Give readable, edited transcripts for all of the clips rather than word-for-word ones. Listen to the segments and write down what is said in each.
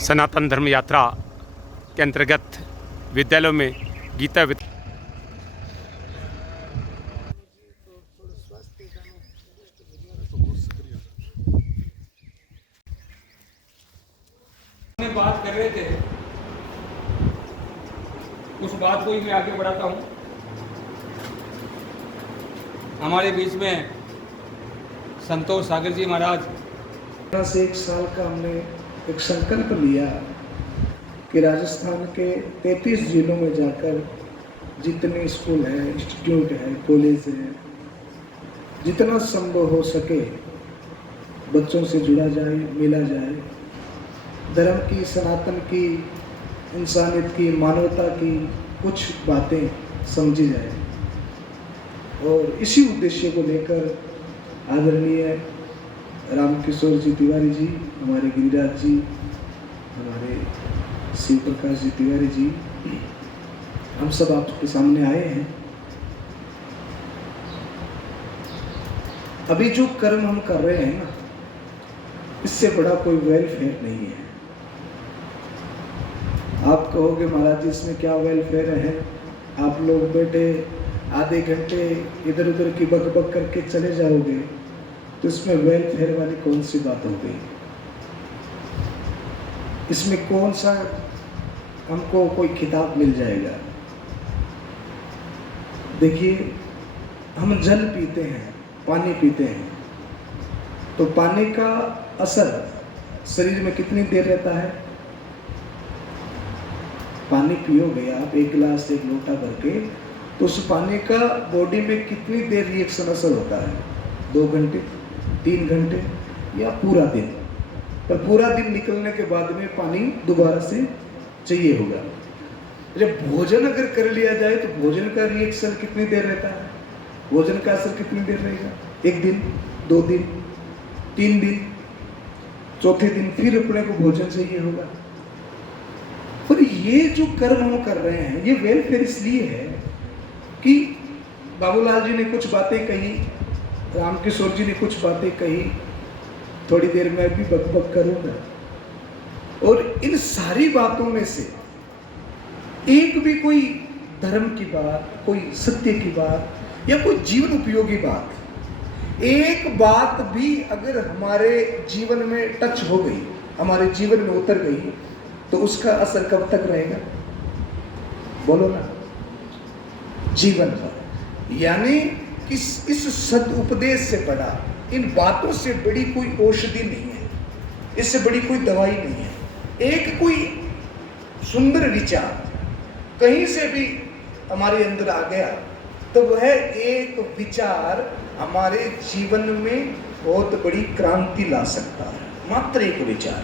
सनातन धर्म यात्रा के अंतर्गत विद्यालयों में गीता बात कर रहे थे, उस बात को ही मैं आगे बढ़ाता हूँ। हमारे बीच में संतोष सागर जी महाराज से 1 साल का हमने एक संकल्प लिया कि राजस्थान के 33 जिलों में जाकर जितने स्कूल हैं, इंस्टीट्यूट है, कॉलेज है, जितना संभव हो सके बच्चों से जुड़ा जाए, मिला जाए, धर्म की, सनातन की, इंसानियत की, मानवता की कुछ बातें समझी जाए। और इसी उद्देश्य को लेकर आदरणीय रामकिशोर जी तिवारी जी, हमारे गिरिराज जी, हमारे शिव प्रकाश जी तिवारी जी, हम सब आपके सामने आए हैं। अभी जो कर्म हम कर रहे हैं ना, इससे बड़ा कोई वेलफेयर नहीं है। आप कहोगे महाराज जी इसमें क्या वेलफेयर है, आप लोग बैठे आधे घंटे इधर उधर की बक करके चले जाओगे तो इसमें वेलफेयर वाली कौन सी बात हो गई? इसमें कौन सा हमको कोई खिताब मिल जाएगा? देखिए, हम जल पीते हैं, पानी पीते हैं, तो पानी का असर शरीर में कितनी देर रहता है? पानी पियोगे आप 1 गिलास 1 लोटा भर के, तो उस पानी का बॉडी में कितनी देर रिएक्शन असर होता है? 2 घंटे, 3 घंटे या पूरा दिन? पर पूरा दिन निकलने के बाद में पानी दोबारा से चाहिए होगा। जब भोजन अगर कर लिया जाए तो भोजन का रिएक्शन कितनी देर रहता है? भोजन का असर कितनी देर रहेगा? 1 दिन, 2 दिन, 3 दिन, चौथे दिन फिर अपने को भोजन चाहिए होगा। पर ये जो कर्म हम कर रहे हैं, ये वेलफेयर इसलिए है कि बाबूलाल जी ने कुछ बातें कही, रामकिशोर जी ने कुछ बातें कही, थोड़ी देर में भी बक करूंगा, और इन सारी बातों में से एक भी कोई धर्म की बात, कोई सत्य की बात या कोई जीवन उपयोगी बात, एक बात भी अगर हमारे जीवन में टच हो गई, हमारे जीवन में उतर गई, तो उसका असर कब तक रहेगा? बोलो ना, जीवन भर। यानी इस सदुपदेश से बड़ा, इन बातों से बड़ी कोई औषधि नहीं है, इससे बड़ी कोई दवाई नहीं है। एक कोई सुंदर विचार कहीं से भी हमारे अंदर आ गया तो वह एक विचार हमारे जीवन में बहुत बड़ी क्रांति ला सकता है। मात्र एक विचार।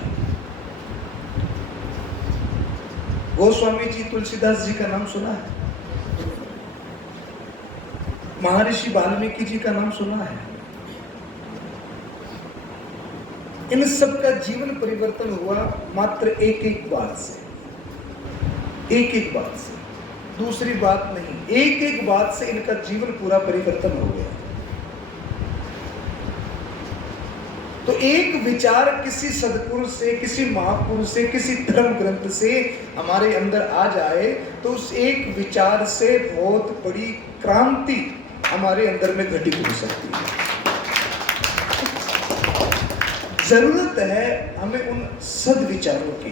गोस्वामी जी, तुलसीदास जी का नाम सुना है? महर्षि वाल्मीकि जी का नाम सुना है? इन सब का जीवन परिवर्तन हुआ मात्र एक बात से, एक बात से, दूसरी बात नहीं, एक बात से इनका जीवन पूरा परिवर्तन हो गया। तो एक विचार किसी सदपुरुष से, किसी महापुरुष से, किसी धर्म ग्रंथ से हमारे अंदर आ जाए तो उस एक विचार से बहुत बड़ी क्रांति हमारे अंदर में घटित हो सकती है। जरूरत है हमें उन सद्विचारों की।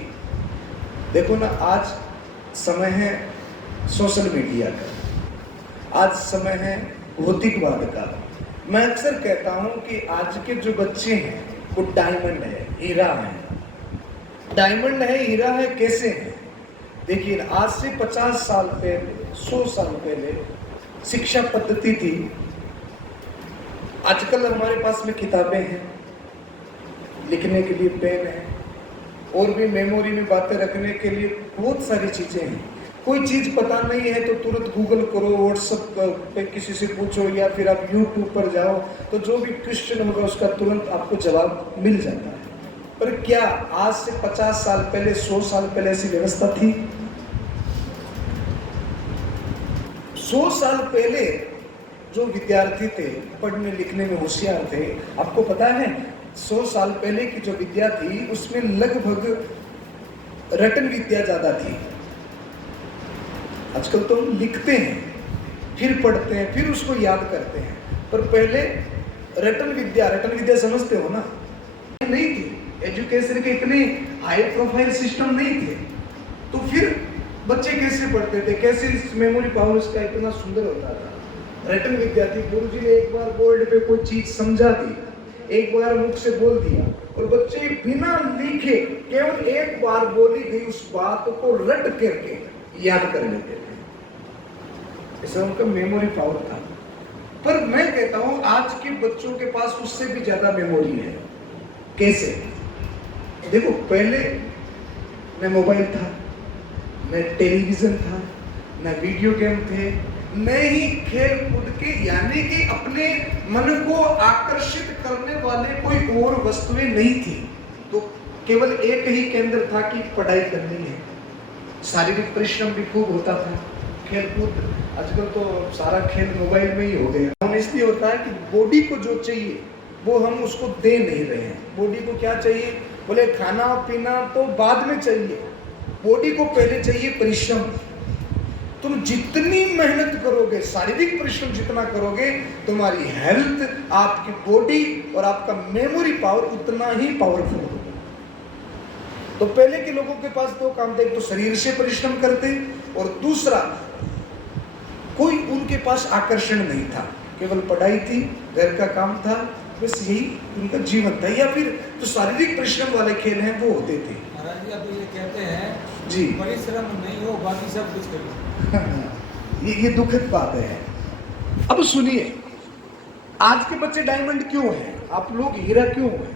देखो ना, आज समय है सोशल मीडिया का, आज समय है भौतिकवाद का। मैं अक्सर कहता हूं कि आज के जो बच्चे हैं वो डायमंड है, हीरा है। डायमंड है, हीरा है, कैसे है? देखिए, आज से 50 साल पहले, 100 साल पहले शिक्षा पद्धति थी। आजकल हमारे पास में किताबें हैं, लिखने के लिए पेन है, और भी मेमोरी में बातें रखने के लिए बहुत सारी चीजें हैं। कोई चीज पता नहीं है तो तुरंत गूगल करो, व्हाट्सएप पे किसी से पूछो, या फिर आप यूट्यूब पर जाओ, तो जो भी क्वेश्चन होगा उसका तुरंत आपको जवाब मिल जाता है। पर क्या आज से 50 साल पहले, 100 साल पहले ऐसी व्यवस्था थी? 100 साल पहले जो विद्यार्थी थे, पढ़ने लिखने में होशियार थे, आपको पता है 100 साल पहले की जो विद्या थी उसमें लगभग रटन विद्या ज्यादा थी। आजकल तो हम लिखते हैं, फिर पढ़ते हैं, फिर उसको याद करते हैं, पर पहले रटन विद्या समझते हो ना, नहीं थी। एजुकेशन के इतने हाई प्रोफाइल सिस्टम नहीं थे, तो फिर बच्चे कैसे पढ़ते थे, कैसे मेमोरी पावर उसका इतना सुंदर होता था। रटन विद्या थी। गुरुजी ने एक बार बोर्ड पे कोई चीज समझा दी, एक बार मुख से बोल दिया, और बच्चे बिना लिखे केवल एक बार बोली गई उस बात को रट करके याद कर लेते थे। ऐसा उनका मेमोरी पावर था। पर मैं कहता हूं आज के बच्चों के पास उससे भी ज्यादा मेमोरी है। कैसे? देखो, पहले न मोबाइल था, न टेलीविजन था, न वीडियो गेम थे, न ही खेल कूद के, यानी कि अपने मन को आकर्षित करने वाले कोई और वस्तुएं नहीं थी। तो केवल एक ही केंद्र था कि पढ़ाई करनी है। शारीरिक परिश्रम भी खूब होता था, खेल कूद। आजकल तो सारा खेल मोबाइल में ही हो गया। हम इसलिए होता है कि बॉडी को जो चाहिए वो हम उसको दे नहीं रहे हैं। बॉडी को क्या चाहिए? बोले खाना पीना तो बाद में चाहिए, बॉडी को पहले चाहिए परिश्रम। तुम जितनी मेहनत करोगे, शारीरिक परिश्रम जितना करोगे, तुम्हारी हेल्थ, आपकी बॉडी और आपका मेमोरी पावर उतना ही पावरफुल होगा। तो पहले के लोगों के पास दो काम थे, एक तो शरीर से परिश्रम करते, और दूसरा कोई उनके पास आकर्षण नहीं था, केवल पढ़ाई थी, घर का काम था, बस यही उनका जीवन था। या फिर जो शारीरिक परिश्रम वाले खेल हैं वो होते थे। महाराज जी अब ये कहते हैं जी, परिश्रम नहीं हो बाकी सब कुछ करो। ये दुखद बात है। अब सुनिए, आज के बच्चे डायमंड क्यों हैं? आप लोग हीरा क्यों हैं?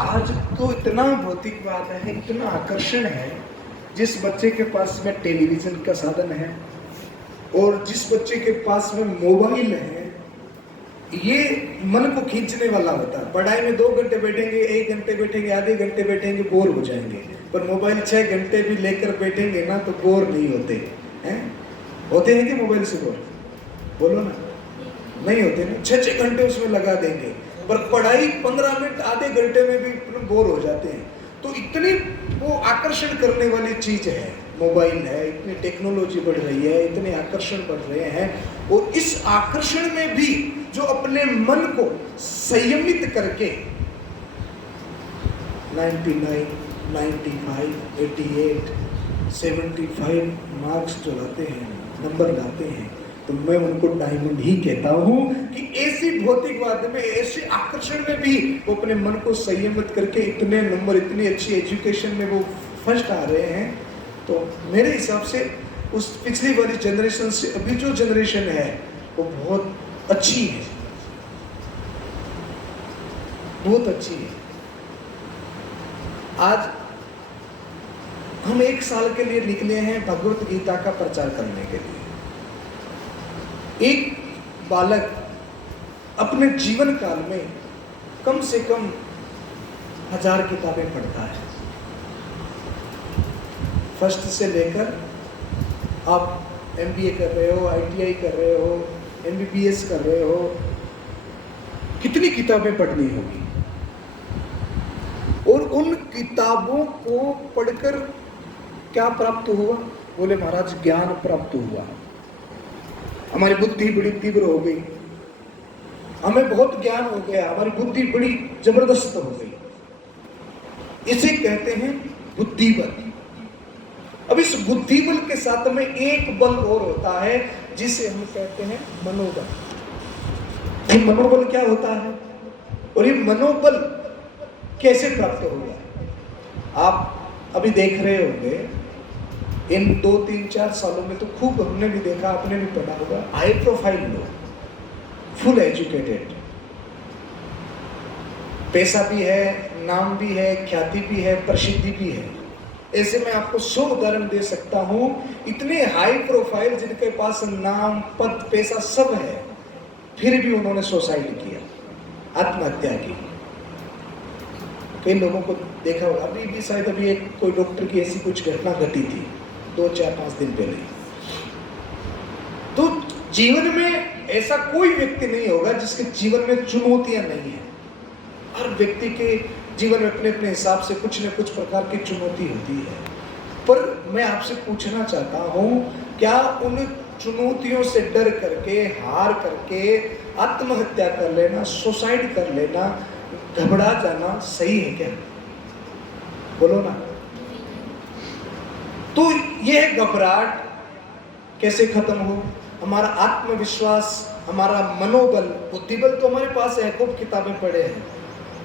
आज तो इतना भौतिकवाद है, इतना आकर्षण है। जिस बच्चे के पास में टेलीविजन का साधन है और जिस बच्चे के पास में मोबाइल है, ये मन को खींचने वाला होता है। पढ़ाई में 2 घंटे बैठेंगे, 1 घंटे बैठेंगे, आधे घंटे बैठेंगे, बोर हो जाएंगे। पर मोबाइल 6 घंटे भी लेकर बैठेंगे ना तो बोर नहीं होते हैं। होते हैं कि मोबाइल से बोर? बोलो ना, नहीं होते ना। 6 घंटे उसमें लगा देंगे, पर पढ़ाई 15 मिनट, आधे घंटे में भी बोर हो जाते हैं। तो इतनी वो आकर्षण करने वाली चीज है, मोबाइल है, इतनी टेक्नोलॉजी बढ़ रही है, इतने आकर्षण बढ़ रहे हैं, और इस आकर्षण में भी जो अपने मन को संयमित करके 99, 95, 88, 75 मार्क्स जो लाते हैं, नंबर लाते हैं, तो मैं उनको डायमंड ही कहता हूं कि ऐसी भौतिकवाद में, ऐसे आकर्षण में भी वो अपने मन को संयमित करके इतने नंबर, इतनी अच्छी एजुकेशन में वो फर्स्ट आ रहे हैं। तो मेरे हिसाब से उस पिछली वाली जनरेशन से अभी जो जनरेशन है वो बहुत अच्छी है, बहुत अच्छी है। आज हम 1 साल के लिए निकले हैं भगवत गीता का प्रचार करने के लिए। एक बालक अपने जीवन काल में कम से कम 1000 किताबें पढ़ता है। फर्स्ट से लेकर आप MBA कर रहे हो, ITI कर रहे हो, MBBS कर रहे हो, कितनी किताबें पढ़नी होगी। और उन किताबों को पढ़कर क्या प्राप्त हुआ? बोले महाराज ज्ञान प्राप्त हुआ, हमारी बुद्धि बड़ी तीव्र हो गई, हमें बहुत ज्ञान हो गया, हमारी बुद्धि बड़ी जबरदस्त हो गई। इसे कहते हैं बुद्धिबल। अब इस बुद्धिबल के साथ में एक बल और होता है जिसे हम कहते हैं मनोबल। ये मनोबल क्या होता है और ये मनोबल कैसे प्राप्त होगा? आप अभी देख रहे होंगे, इन 2, 3, 4 सालों में तो खूब हमने भी देखा, आपने भी पढ़ा होगा, हाई प्रोफाइल लोग, फुल एजुकेटेड, पैसा भी है, नाम भी है, ख्याति भी है, प्रसिद्धि भी है। ऐसे मैं आपको 100 उदाहरण दे सकता हूं। इतने हाई प्रोफाइल जिनके पास नाम, पद, पैसा सब है, फिर भी उन्होंने सुसाइड किया, आत्महत्या की। कई लोगों को देखा होगा, अभी भी शायद अभी एक कोई डॉक्टर की ऐसी कुछ घटना घटी थी 2, 4, 5 दिन पहले। तो जीवन में ऐसा कोई व्यक्ति नहीं होगा जिसके जीवन में चुनौतियां नहीं है। हर व्यक्ति के जीवन में अपने अपने हिसाब से कुछ न कुछ प्रकार की चुनौती होती है। पर मैं आपसे पूछना चाहता हूं, क्या उन चुनौतियों से डर करके, हार करके आत्महत्या कर लेना, सुसाइड कर लेना, घबरा जाना सही है क्या? बोलो ना। तो यह घबराहट कैसे खत्म हो? हमारा आत्मविश्वास, हमारा मनोबल, बुद्धिबल तो हमारे पास है, खूब किताबें पढ़े हैं।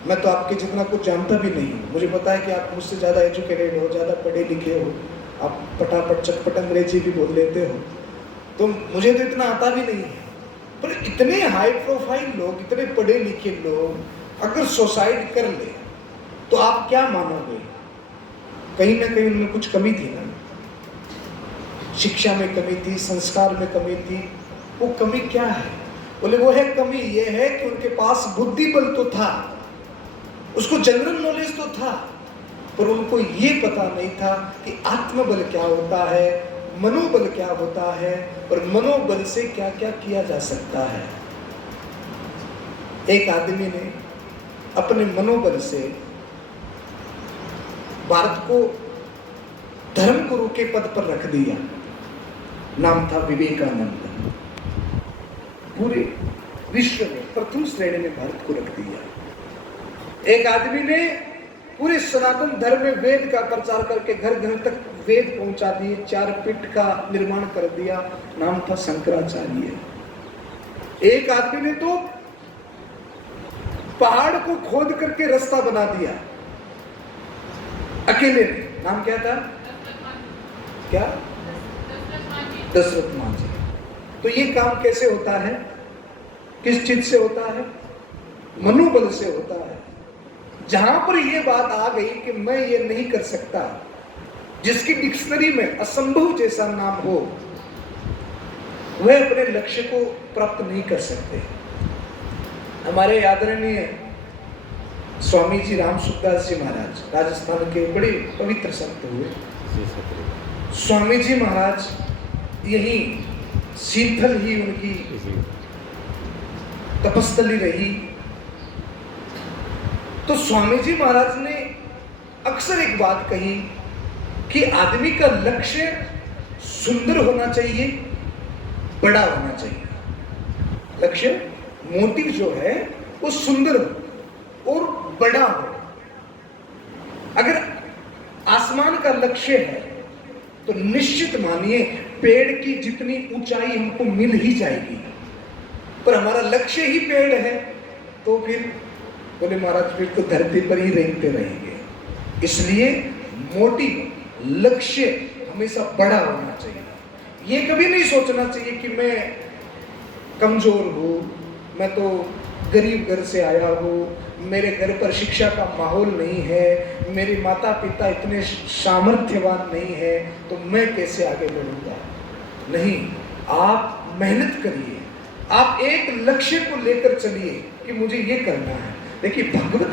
मैं तो आपके जितना कुछ जानता भी नहीं हूँ। मुझे पता है कि आप मुझसे ज़्यादा एजुकेटेड हो, ज़्यादा पढ़े लिखे हो, आप पटापट चटपट अंग्रेजी भी बोल लेते हो, तो मुझे तो इतना आता भी नहीं है। पर इतने हाई प्रोफाइल लोग, इतने पढ़े लिखे लोग अगर सुसाइड कर ले तो आप क्या मानोगे? कहीं ना कहीं उनमें कुछ कमी थी ना। शिक्षा में कमी थी, संस्कार में कमी थी। वो कमी क्या है? बोले वो है कमी ये है कि उनके पास बुद्धिबल तो था, उसको जनरल नॉलेज तो था, पर उनको ये पता नहीं था कि आत्मबल क्या होता है, मनोबल क्या होता है, और मनोबल से क्या क्या किया जा सकता है। एक आदमी ने अपने मनोबल से भारत को धर्मगुरु के पद पर रख दिया। नाम था विवेकानंद। पूरे विश्व में प्रथम श्रेणी में भारत को रख दिया। एक आदमी ने पूरे सनातन धर्म में वेद का प्रचार करके घर घर तक वेद पहुंचा दिए, 4 पीठ का निर्माण कर दिया। नाम था शंकराचार्य। एक आदमी ने तो पहाड़ को खोद करके रास्ता बना दिया अकेले ने। नाम क्या था? क्या? दशरथ मांझी। तो ये काम कैसे होता है? किस चीज से होता है? मनोबल से होता है। जहां पर यह बात आ गई कि मैं ये नहीं कर सकता, जिसकी डिक्शनरी में असंभव जैसा नाम हो, वह अपने लक्ष्य को प्राप्त नहीं कर सकते। हमारे आदरणीय स्वामी जी राम सुखदास जी महाराज, राजस्थान के बड़े पवित्र संत हुए। स्वामी जी महाराज यही शीतल ही उनकी तपस्थली रही। तो स्वामी जी महाराज ने अक्सर एक बात कही कि आदमी का लक्ष्य सुंदर होना चाहिए, बड़ा होना चाहिए। लक्ष्य, मोटिव जो है वो सुंदर हो और बड़ा हो। अगर आसमान का लक्ष्य है तो निश्चित मानिए पेड़ की जितनी ऊंचाई हमको मिल ही जाएगी। पर हमारा लक्ष्य ही पेड़ है तो फिर बोले महाराज फिर तो धरती पर ही रेंगते रहेंगे। इसलिए मोटिव, लक्ष्य हमेशा बड़ा होना चाहिए। ये कभी नहीं सोचना चाहिए कि मैं कमजोर हूँ, मैं तो गरीब घर से आया हूँ, मेरे घर पर शिक्षा का माहौल नहीं है, मेरे माता पिता इतने सामर्थ्यवान नहीं है, तो मैं कैसे आगे बढ़ूंगा। नहीं, आप मेहनत करिए, आप एक लक्ष्य को लेकर चलिए कि मुझे ये करना है। देखिए भगवत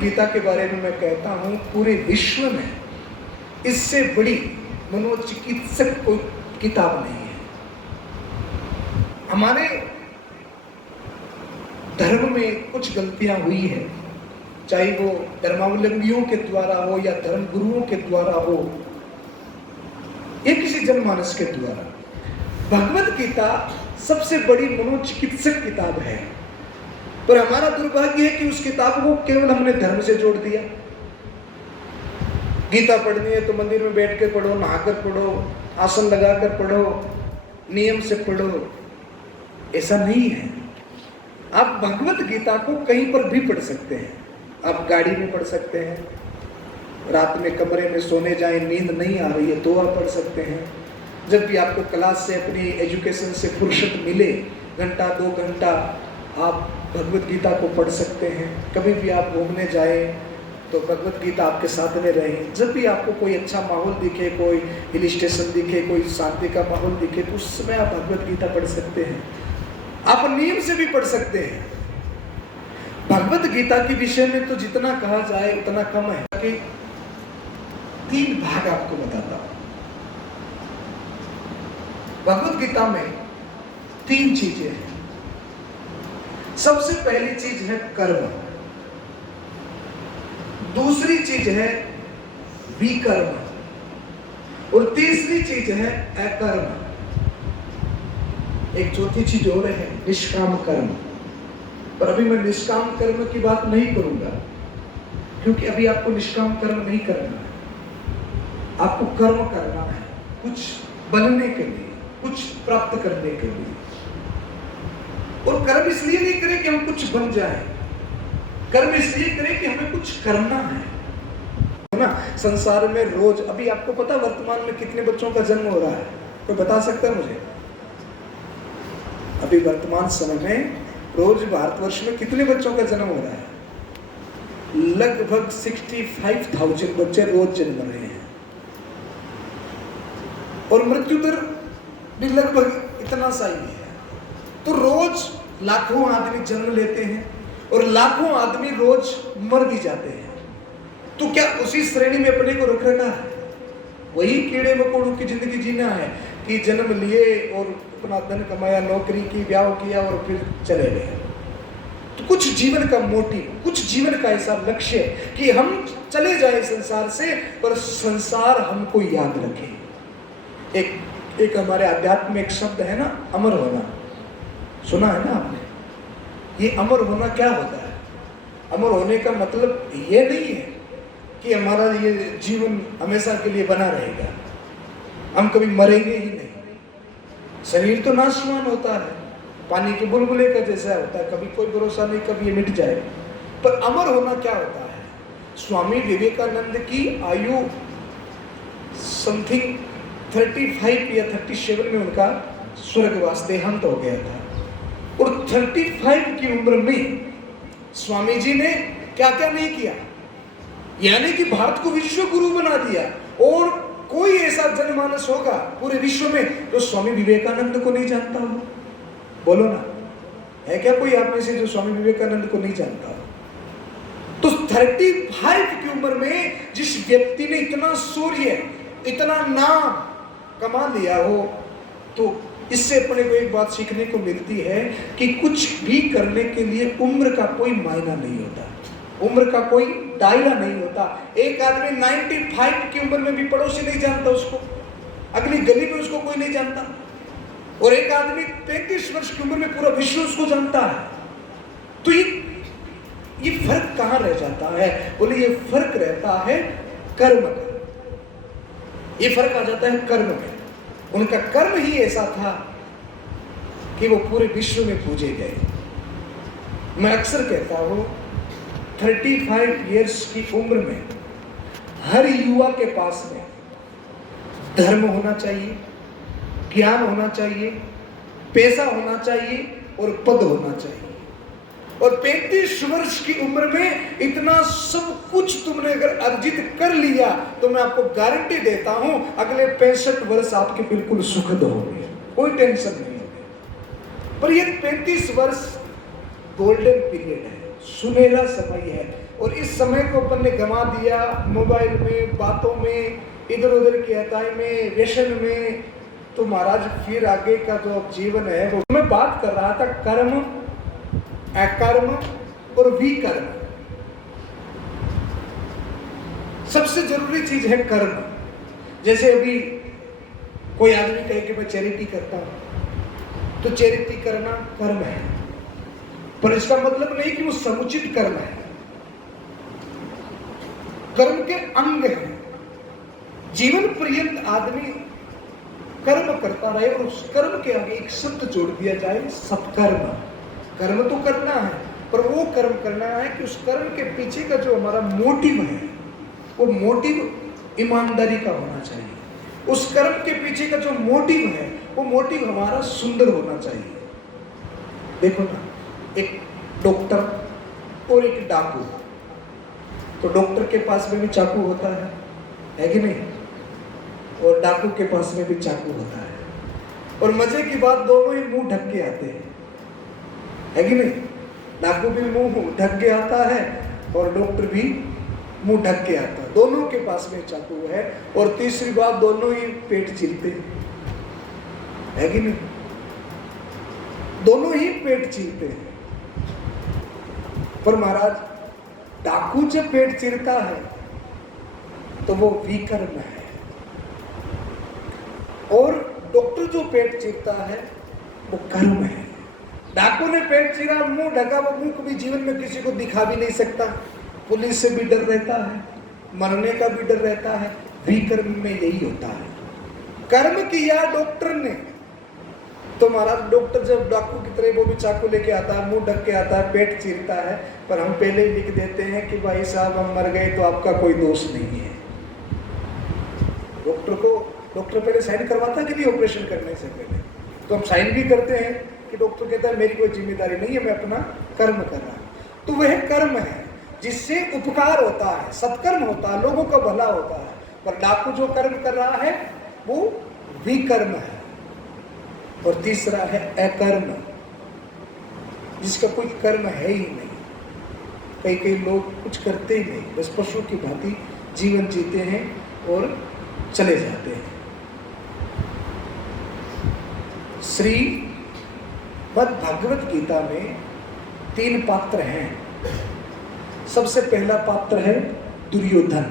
गीता के बारे में मैं कहता हूं पूरे विश्व में इससे बड़ी मनोचिकित्सक कोई किताब नहीं है। हमारे धर्म में कुछ गलतियां हुई है, चाहे वो धर्मावलंबियों के द्वारा हो या धर्म गुरुओं के द्वारा हो या किसी जनमानस के द्वारा। भगवत गीता सबसे बड़ी मनोचिकित्सक किताब है, पर हमारा दुर्भाग्य है कि उस किताब को केवल हमने धर्म से जोड़ दिया। गीता पढ़नी है तो मंदिर में बैठ के पढ़ो, नहाकर पढ़ो, आसन लगाकर पढ़ो, नियम से पढ़ो। ऐसा नहीं है। आप भगवत गीता को कहीं पर भी पढ़ सकते हैं। आप गाड़ी में पढ़ सकते हैं, रात में कमरे में सोने जाएं, नींद नहीं आ रही है तो आप पढ़ सकते हैं। जब भी आपको क्लास से, अपनी एजुकेशन से फुर्सत मिले, घंटा 2 घंटा आप भगवत गीता को पढ़ सकते हैं। कभी भी आप घूमने जाएं तो भगवत गीता आपके साथ में रहे। जब भी आपको कोई अच्छा माहौल दिखे, कोई हिल स्टेशन दिखे, कोई शांति का माहौल दिखे, तो उस समय आप भगवत गीता पढ़ सकते हैं। आप नियम से भी पढ़ सकते हैं। भगवत गीता के विषय में तो जितना कहा जाए उतना कम है। कि 3 भाग आपको बताता हूं। भगवत गीता में 3 चीजें हैं। सबसे पहली चीज है कर्म, दूसरी चीज है विकर्म। और तीसरी चीज है अकर्म। एक चौथी चीज और है निष्काम कर्म। पर अभी मैं निष्काम कर्म की बात नहीं करूंगा, क्योंकि अभी आपको निष्काम कर्म नहीं करना है। आपको कर्म करना है कुछ बनने के लिए, कुछ प्राप्त करने के लिए। और कर्म इसलिए नहीं करें कि हम कुछ बन जाएं, कर्म इसलिए करें कि हमें कुछ करना है ना। संसार में रोज, अभी आपको पता वर्तमान में कितने बच्चों का जन्म हो रहा है? कोई बता सकता है मुझे? अभी वर्तमान समय में रोज भारतवर्ष में कितने बच्चों का जन्म हो रहा है? लगभग 65,000 बच्चे रोज जन्म रहे हैं। और मृत्यु दर भी लगभग इतना सा ही है। तो रोज लाखों आदमी जन्म लेते हैं और लाखों आदमी रोज मर भी जाते हैं। तो क्या उसी श्रेणी में अपने को रख रखा है? वही कीड़े मकोड़ों की जिंदगी जीना है कि जन्म लिए और अपना धन कमाया, नौकरी की, ब्याह किया और फिर चले गए। तो कुछ जीवन का मोटिव, कुछ जीवन का ऐसा लक्ष्य कि हम चले जाए संसार से, पर संसार हमको याद रखे। एक हमारे अध्यात्म में एक शब्द है ना, अमर होना। सुना है ना आपने? ये अमर होना क्या होता है? अमर होने का मतलब ये नहीं है कि हमारा ये जीवन हमेशा के लिए बना रहेगा, हम कभी मरेंगे ही नहीं। शरीर तो नाशवान होता है, पानी के बुलबुले का जैसा होता है, कभी कोई भरोसा नहीं कभी ये मिट जाए। पर अमर होना क्या होता है? स्वामी विवेकानंद की आयु समथिंग 35 या 37 में उनका स्वर्गवास देहांत हो गया था। और 35 की उम्र में स्वामी जी ने क्या क्या नहीं किया, यानी कि भारत को विश्व गुरु बना दिया। और कोई ऐसा जनमानस होगा पूरे विश्व में जो स्वामी विवेकानंद को नहीं जानता हो? बोलो ना, है क्या कोई आप में से जो स्वामी विवेकानंद को नहीं जानता हो? तो 35 की उम्र में जिस व्यक्ति ने इतना शौर्य, इतना नाम कमा लिया हो, तो इससे अपने को एक बात सीखने को मिलती है कि कुछ भी करने के लिए उम्र का कोई मायना नहीं होता, उम्र का कोई दायरा नहीं होता। एक आदमी 95 की उम्र में भी पड़ोसी नहीं जानता उसको, अगली गली में उसको कोई नहीं जानता। और एक आदमी 35 वर्ष की उम्र में पूरा विश्व उसको जानता है। तो ये फर्क कहां रह जाता है? बोले ये फर्क रहता है कर्म का। ये फर्क आ जाता है कर्म में। उनका कर्म ही ऐसा था कि वो पूरे विश्व में पूजे गए। मैं अक्सर कहता हूं 35 इयर्स की उम्र में हर युवा के पास में धर्म होना चाहिए, ज्ञान होना चाहिए, पैसा होना चाहिए और पद होना चाहिए। और 35 वर्ष की उम्र में इतना सब कुछ तुमने अगर अर्जित कर लिया तो मैं आपको गारंटी देता हूं अगले 65 वर्ष आपके बिल्कुल सुखद होंगे, कोई टेंशन नहीं होगी। पर ये 35 वर्ष गोल्डन पीरियड है, सुनहरा समय है। और इस समय को अपन ने गंवा दिया मोबाइल में, बातों में, इधर उधर की हताई में, व्यसन में। तो महाराज फिर आगे का जो जीवन है वो मैं बात कर रहा था कर्म, अकर्म और विकर्म। सबसे जरूरी चीज है कर्म। जैसे अभी कोई आदमी कहे कि मैं चैरिटी करता हूं, तो चैरिटी करना कर्म है, पर इसका मतलब नहीं कि वो समुचित कर्म है। कर्म के अंग है। जीवन पर्यंत आदमी कर्म करता रहे और उस कर्म के आगे एक शब्द जोड़ दिया जाए, सत्कर्म। कर्म तो करना है, पर वो कर्म करना है कि उस कर्म के पीछे का जो हमारा मोटिव है वो मोटिव ईमानदारी का होना चाहिए। उस कर्म के पीछे का जो मोटिव है वो मोटिव हमारा सुंदर होना चाहिए। देखो ना, एक डॉक्टर और एक डाकू, तो डॉक्टर के पास में भी चाकू होता है कि नहीं? और डाकू के पास में भी चाकू होता है। और मजे की बात, दोनों ही मुंह ढक के आते हैं, है कि नहीं? डाकू भी मुंह ढक के आता है और डॉक्टर भी मुंह ढक के आता है। दोनों के पास में चाकू है। और तीसरी बात, दोनों ही पेट चीरते हैं, है कि नहीं? दोनों ही पेट चीरते हैं। पर महाराज डाकू जब पेट चीरता है तो वो विकर्म है। और डॉक्टर जो पेट चीरता है वो कर्म है। डाकू ने पेट चीरा, मुंह ढका, वो मुंह कभी जीवन में किसी को दिखा भी नहीं सकता। पुलिस से भी डर रहता है, मरने का भी डर रहता है। विकर्म में यही होता है। कर्म किया डॉक्टर ने तो महाराज, डॉक्टर जब डाकू की तरह वो भी चाकू लेके आता है, मुंह ढक के आता है, पेट चीरता है, पर हम पहले ही लिख देते हैं कि भाई साहब हम मर गए तो आपका कोई दोष नहीं है। डॉक्टर पहले साइन करवाता कि नहीं ऑपरेशन करने से पहले? तो हम साइन भी करते हैं कि डॉक्टर कहता है मेरी कोई जिम्मेदारी नहीं है, मैं अपना कर्म कर रहा हूं। तो वह कर्म है जिससे उपकार होता है, सत्कर्म होता है, लोगों का भला होता है। पर डाकू जो कर्म कर रहा है वो विकर्म है। और तीसरा है अकर्म, जिसका कोई कर्म है ही नहीं। कई लोग कुछ करते ही नहीं, बस पशु की भांति जीवन जीते हैं और चले जाते हैं। श्री भगवत गीता में 3 पात्र हैं। सबसे पहला पात्र है दुर्योधन,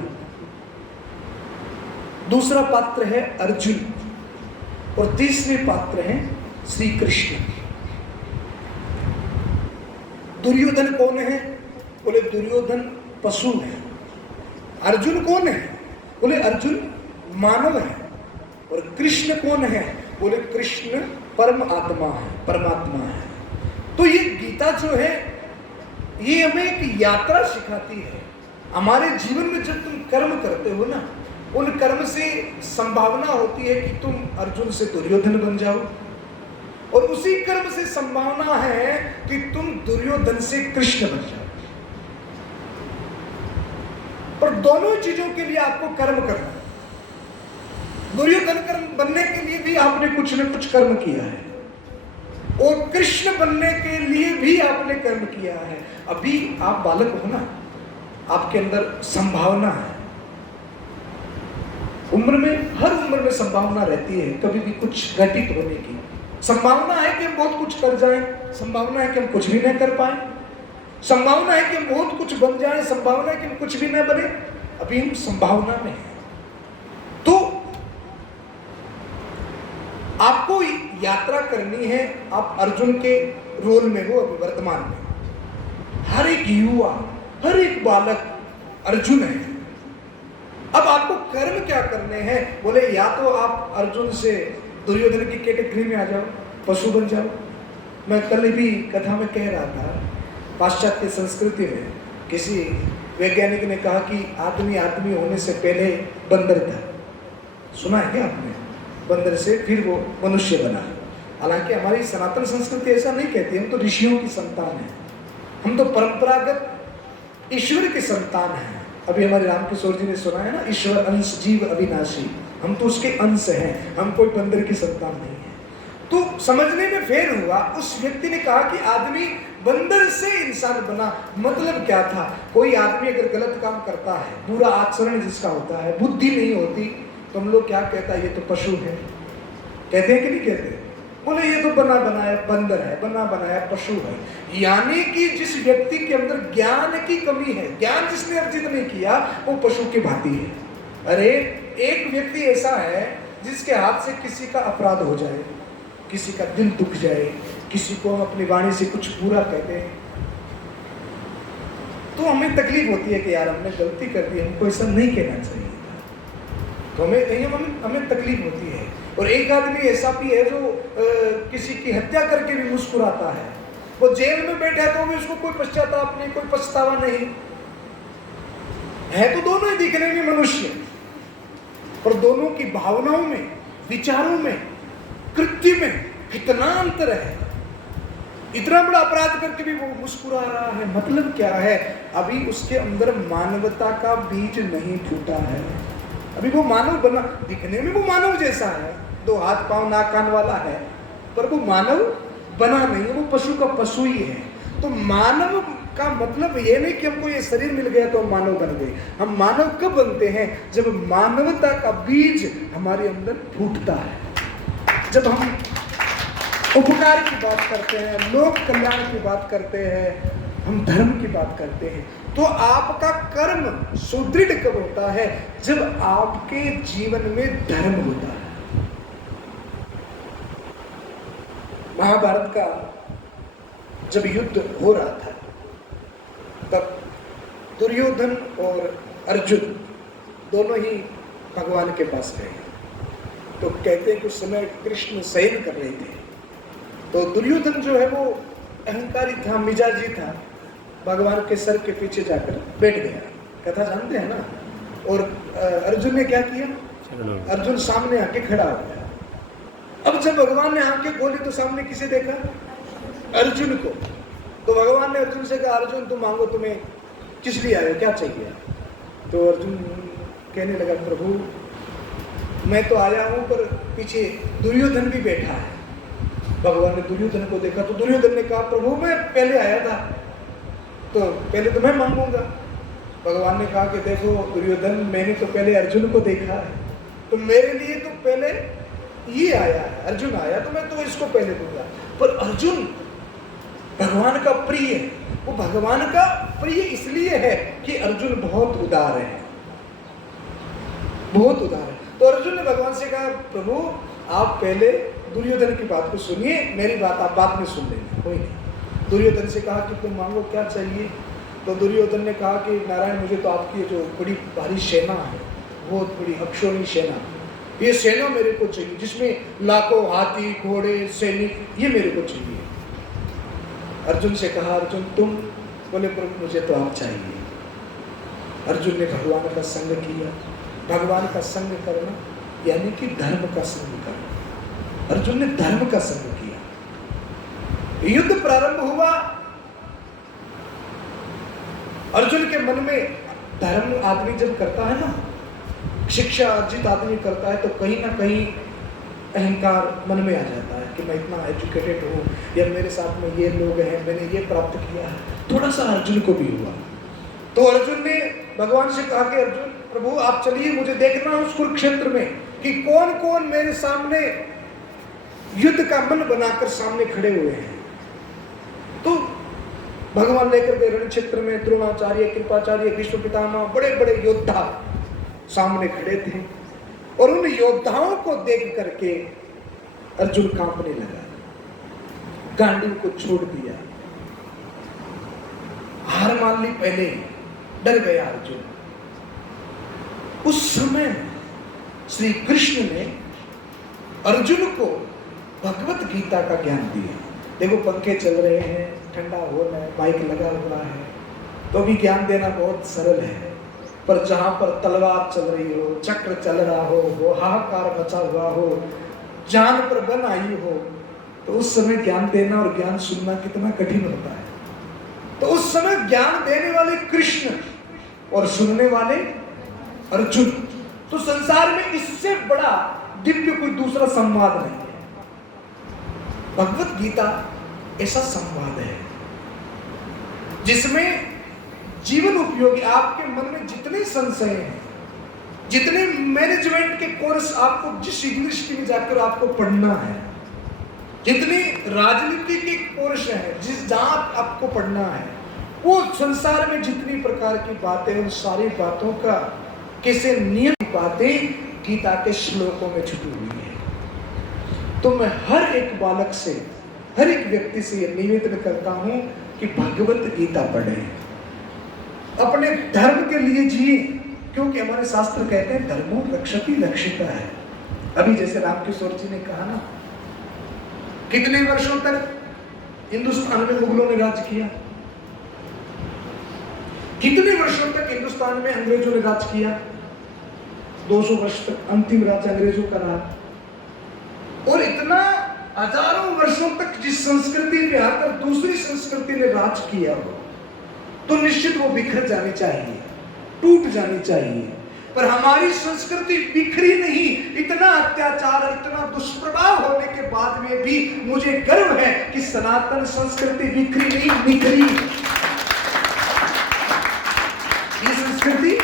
दूसरा पात्र है अर्जुन और तीसरे पात्र हैं श्री कृष्ण। दुर्योधन कौन है? बोले दुर्योधन पशु है। अर्जुन कौन है? बोले अर्जुन मानव है। और कृष्ण कौन है? बोले कृष्ण परम आत्मा है, परमात्मा है। तो ये गीता जो है ये हमें एक यात्रा सिखाती है। हमारे जीवन में जब तुम कर्म करते हो ना, उन कर्म से संभावना होती है कि तुम अर्जुन से दुर्योधन बन जाओ, और उसी कर्म से संभावना है कि तुम दुर्योधन से कृष्ण बन जाओ। और दोनों चीजों के लिए आपको कर्म करना है। दुर्योधन कर्म बनने के लिए भी आपने कुछ न कुछ कर्म किया है, और कृष्ण बनने के लिए भी आपने कर्म किया है। अभी आप बालक हो ना, आपके अंदर संभावना है। उम्र में, हर उम्र में संभावना रहती है कभी भी कुछ घटित होने की। संभावना है कि हम बहुत कुछ कर जाएं, संभावना है कि हम कुछ भी न कर पाए, संभावना है कि हम बहुत कुछ बन जाएं, संभावना है कि हम कुछ भी न बने। अभी हम संभावना में हैं। तो आपको यात्रा करनी है। आप अर्जुन के रोल में हो अभी वर्तमान में। हर एक युवा, हर एक बालक अर्जुन है। अब आपको कर्म क्या करने हैं? बोले या तो आप अर्जुन से दुर्योधन की कैटेगरी में आ जाओ, पशु बन जाओ। मैं कल भी कथा में कह रहा था, पाश्चात्य संस्कृति में किसी वैज्ञानिक ने कहा कि आदमी होने से पहले बंदर था। सुना है क्या आपने? बंदर से फिर वो मनुष्य बना। हालांकि हमारी सनातन संस्कृति ऐसा नहीं कहती। हम तो ऋषियों की संतान हैं, हम तो परंपरागत ईश्वर की संतान हैं। अभी हमारे रामकिशोर जी ने सुना है ना, ईश्वर अंश जीव अविनाशी। हम तो उसके अंश हैं, हम कोई बंदर की संतान नहीं है। तो समझने में फेर हुआ। उस व्यक्ति ने कहा कि आदमी बंदर से इंसान बना। मतलब क्या था? कोई आदमी अगर गलत काम करता है, बुरा आचरण जिसका होता है, बुद्धि नहीं होती, तो हम लोग क्या कहता है? ये तो पशु है। कहते हैं कि नहीं कहते? बोले ये तो बना बनाया बंदर है, बना बनाया पशु है। यानी कि जिस व्यक्ति के अंदर ज्ञान की कमी है, ज्ञान जिसने अर्जित नहीं किया, वो पशु की भांति है। अरे एक व्यक्ति ऐसा है जिसके हाथ से किसी का अपराध हो जाए, किसी का दिल दुख जाए, किसी को हम अपनी वाणी से कुछ बुरा कहते हैं, तो हमें तकलीफ होती है कि यार हमने गलती कर दी, हमको ऐसा नहीं कहना चाहिए था। तो हमें तकलीफ होती है। और एक आदमी ऐसा भी है जो किसी की हत्या करके भी मुस्कुराता है। वो जेल में बैठा है तो भी उसको कोई पश्चाताप नहीं, कोई पछतावा नहीं है। तो दोनों ही दिखने में मनुष्य, और दोनों की भावनाओं में, विचारों में, कृत्य में कितना अंतर है। इतना बड़ा अपराध करके भी वो मुस्कुरा रहा है। मतलब क्या है? अभी उसके अंदर मानवता का बीज नहीं फूटा है। अभी वो मानव बना, दिखने में वो मानव जैसा है, 2 हाथ पांव नाक कान वाला है, पर वो मानव बना नहीं है। वो पशु का पशु ही है। तो मानव का मतलब ये नहीं कि हमको ये शरीर मिल गया तो हम मानव बन गए। हम मानव कब बनते हैं? जब मानवता का बीज हमारे अंदर फूटता है। जब हम उपकार की बात करते हैं, लोक कल्याण की बात करते हैं, हम धर्म की बात करते हैं, तो आपका कर्म सुदृढ़ कब होता है? जब आपके जीवन में धर्म होता है। महाभारत का जब युद्ध हो रहा था तब दुर्योधन और अर्जुन दोनों ही भगवान के पास गए। तो कहते हैं कि उस समय कृष्ण शयन कर रहे थे। तो दुर्योधन जो है वो अहंकारी था, मिजाजी था, भगवान के सर के पीछे जाकर बैठ गया। कथा जानते हैं ना। और अर्जुन ने क्या किया? अर्जुन सामने आके खड़ा हो गया। अब जब भगवान ने आंखें खोली तो सामने किसे देखा? अर्जुन को। तो भगवान ने अर्जुन से कहा, अर्जुन तुम मांगो, तुम्हें किस लिए आए, क्या चाहिए? तो अर्जुन कहने लगा, प्रभु मैं तो आया हूं पर पीछे दुर्योधन भी बैठा है। भगवान ने दुर्योधन को देखा तो दुर्योधन ने कहा, प्रभु मैं पहले आया था तो पहले तो मैं मांगूंगा। भगवान ने कहा कि देखो दुर्योधन, मैंने तो पहले अर्जुन को देखा है, तो मेरे लिए तो पहले ये आया है, अर्जुन आया, तो मैं तो इसको पहले दूंगा। पर अर्जुन भगवान का प्रिय है। वो भगवान का प्रिय इसलिए है कि अर्जुन बहुत उदार है, बहुत उदार है। तो अर्जुन ने भगवान से कहा, प्रभु आप पहले दुर्योधन की बात को सुनिए, मेरी बात आप बाद में सुन लेंगे, कोई नहीं। दुर्योधन से कहा कि तुम मांगो, क्या चाहिए? तो दुर्योधन ने कहा कि नारायण, मुझे तो आपकी जो बड़ी भारी सेना है, बहुत बड़ी अक्षौणी सेना, ये सेना मेरे को चाहिए, जिसमें लाखों हाथी घोड़े सैनिक, ये मेरे को चाहिए। अर्जुन से कहा, अर्जुन तुम? बोले, प्रभु मुझे तो आप चाहिए। अर्जुन ने भगवान का संग किया। भगवान का संग करना यानी कि धर्म का संग करना। अर्जुन ने धर्म का संग किया। युद्ध प्रारंभ हुआ। अर्जुन के मन में धर्म आदमी जब करता है ना, शिक्षा अर्जित आदमी करता है, तो कहीं ना कहीं अहंकार मन में आ जाता है कि मैं इतना एजुकेटेड हूँ, या मेरे साथ में ये लोग हैं, मैंने ये प्राप्त किया है। थोड़ा सा अर्जुन को भी हुआ। तो अर्जुन ने भगवान से कहा कि अर्जुन प्रभु आप चलिए, मुझे देखना है उस कुरुक्षेत्र में कि कौन कौन मेरे सामने युद्ध का मन बनाकर सामने खड़े हुए हैं। तो भगवान लेकर गए रण क्षेत्र में। द्रोणाचार्य, कृपाचार्य, भीष्म पितामह, बड़े बड़े योद्धा सामने खड़े थे। और उन योद्धाओं को देख करके अर्जुन कांपने लगा, गांडीव को छोड़ दिया, हार मान ली, पहले ही डर गया अर्जुन। उस समय श्री कृष्ण ने अर्जुन को भगवत गीता का ज्ञान दिया। देखो पंखे चल रहे हैं, ठंडा हो रहा है, माइक लगा हुआ है, तो भी ज्ञान देना बहुत सरल है। पर जहां पर तलवार चल रही हो, चक्र चल रहा हो, हाहाकार मचा हुआ हो, जान पर बन आई हो, तो उस समय ज्ञान देना और ज्ञान सुनना कितना कठिन होता है। तो उस समय ज्ञान देने वाले कृष्ण और सुनने वाले अर्जुन। तो संसार में इससे बड़ा दिव्य कोई दूसरा संवाद नहीं है। भगवत गीता ऐसा संवाद है जिसमें जीवन उपयोगी, आपके मन में जितने संशय हैं, जितने मैनेजमेंट के कोर्स आपको जिस यूनिवर्सिटी में जाकर आपको पढ़ना है, जितने राजनीति के कोर्स हैं जिस जहां आपको पढ़ना है, वो संसार में जितनी प्रकार की बातें, उन सारी बातों का किसी नियम बातें गीता के श्लोकों में छुपी हुई है। तो मैं हर एक बालक से, हर एक व्यक्ति से यह निवेदन करता हूं कि भगवत गीता पढ़ें, अपने धर्म के लिए जिए, क्योंकि हमारे शास्त्र कहते हैं धर्मो रक्षति रक्षिता है। अभी जैसे रामकिशोर जी ने कहा ना, कितने वर्षों तक हिंदुस्तान में मुगलों ने राज किया, कितने वर्षों तक हिंदुस्तान में अंग्रेजों ने राज किया? 200 वर्ष तक अंतिम राज अंग्रेजों का रहा। और इतना हजारों वर्षों तक जिस संस्कृति पे आकर दूसरी संस्कृति ने राज किया हो, तो निश्चित वो बिखर जानी चाहिए, टूट जानी चाहिए। पर हमारी संस्कृति बिखरी नहीं। इतना अत्याचार, इतना दुष्प्रभाव होने के बाद में भी मुझे गर्व है कि सनातन संस्कृति बिखरी नहीं, निखरी। ये संस्कृति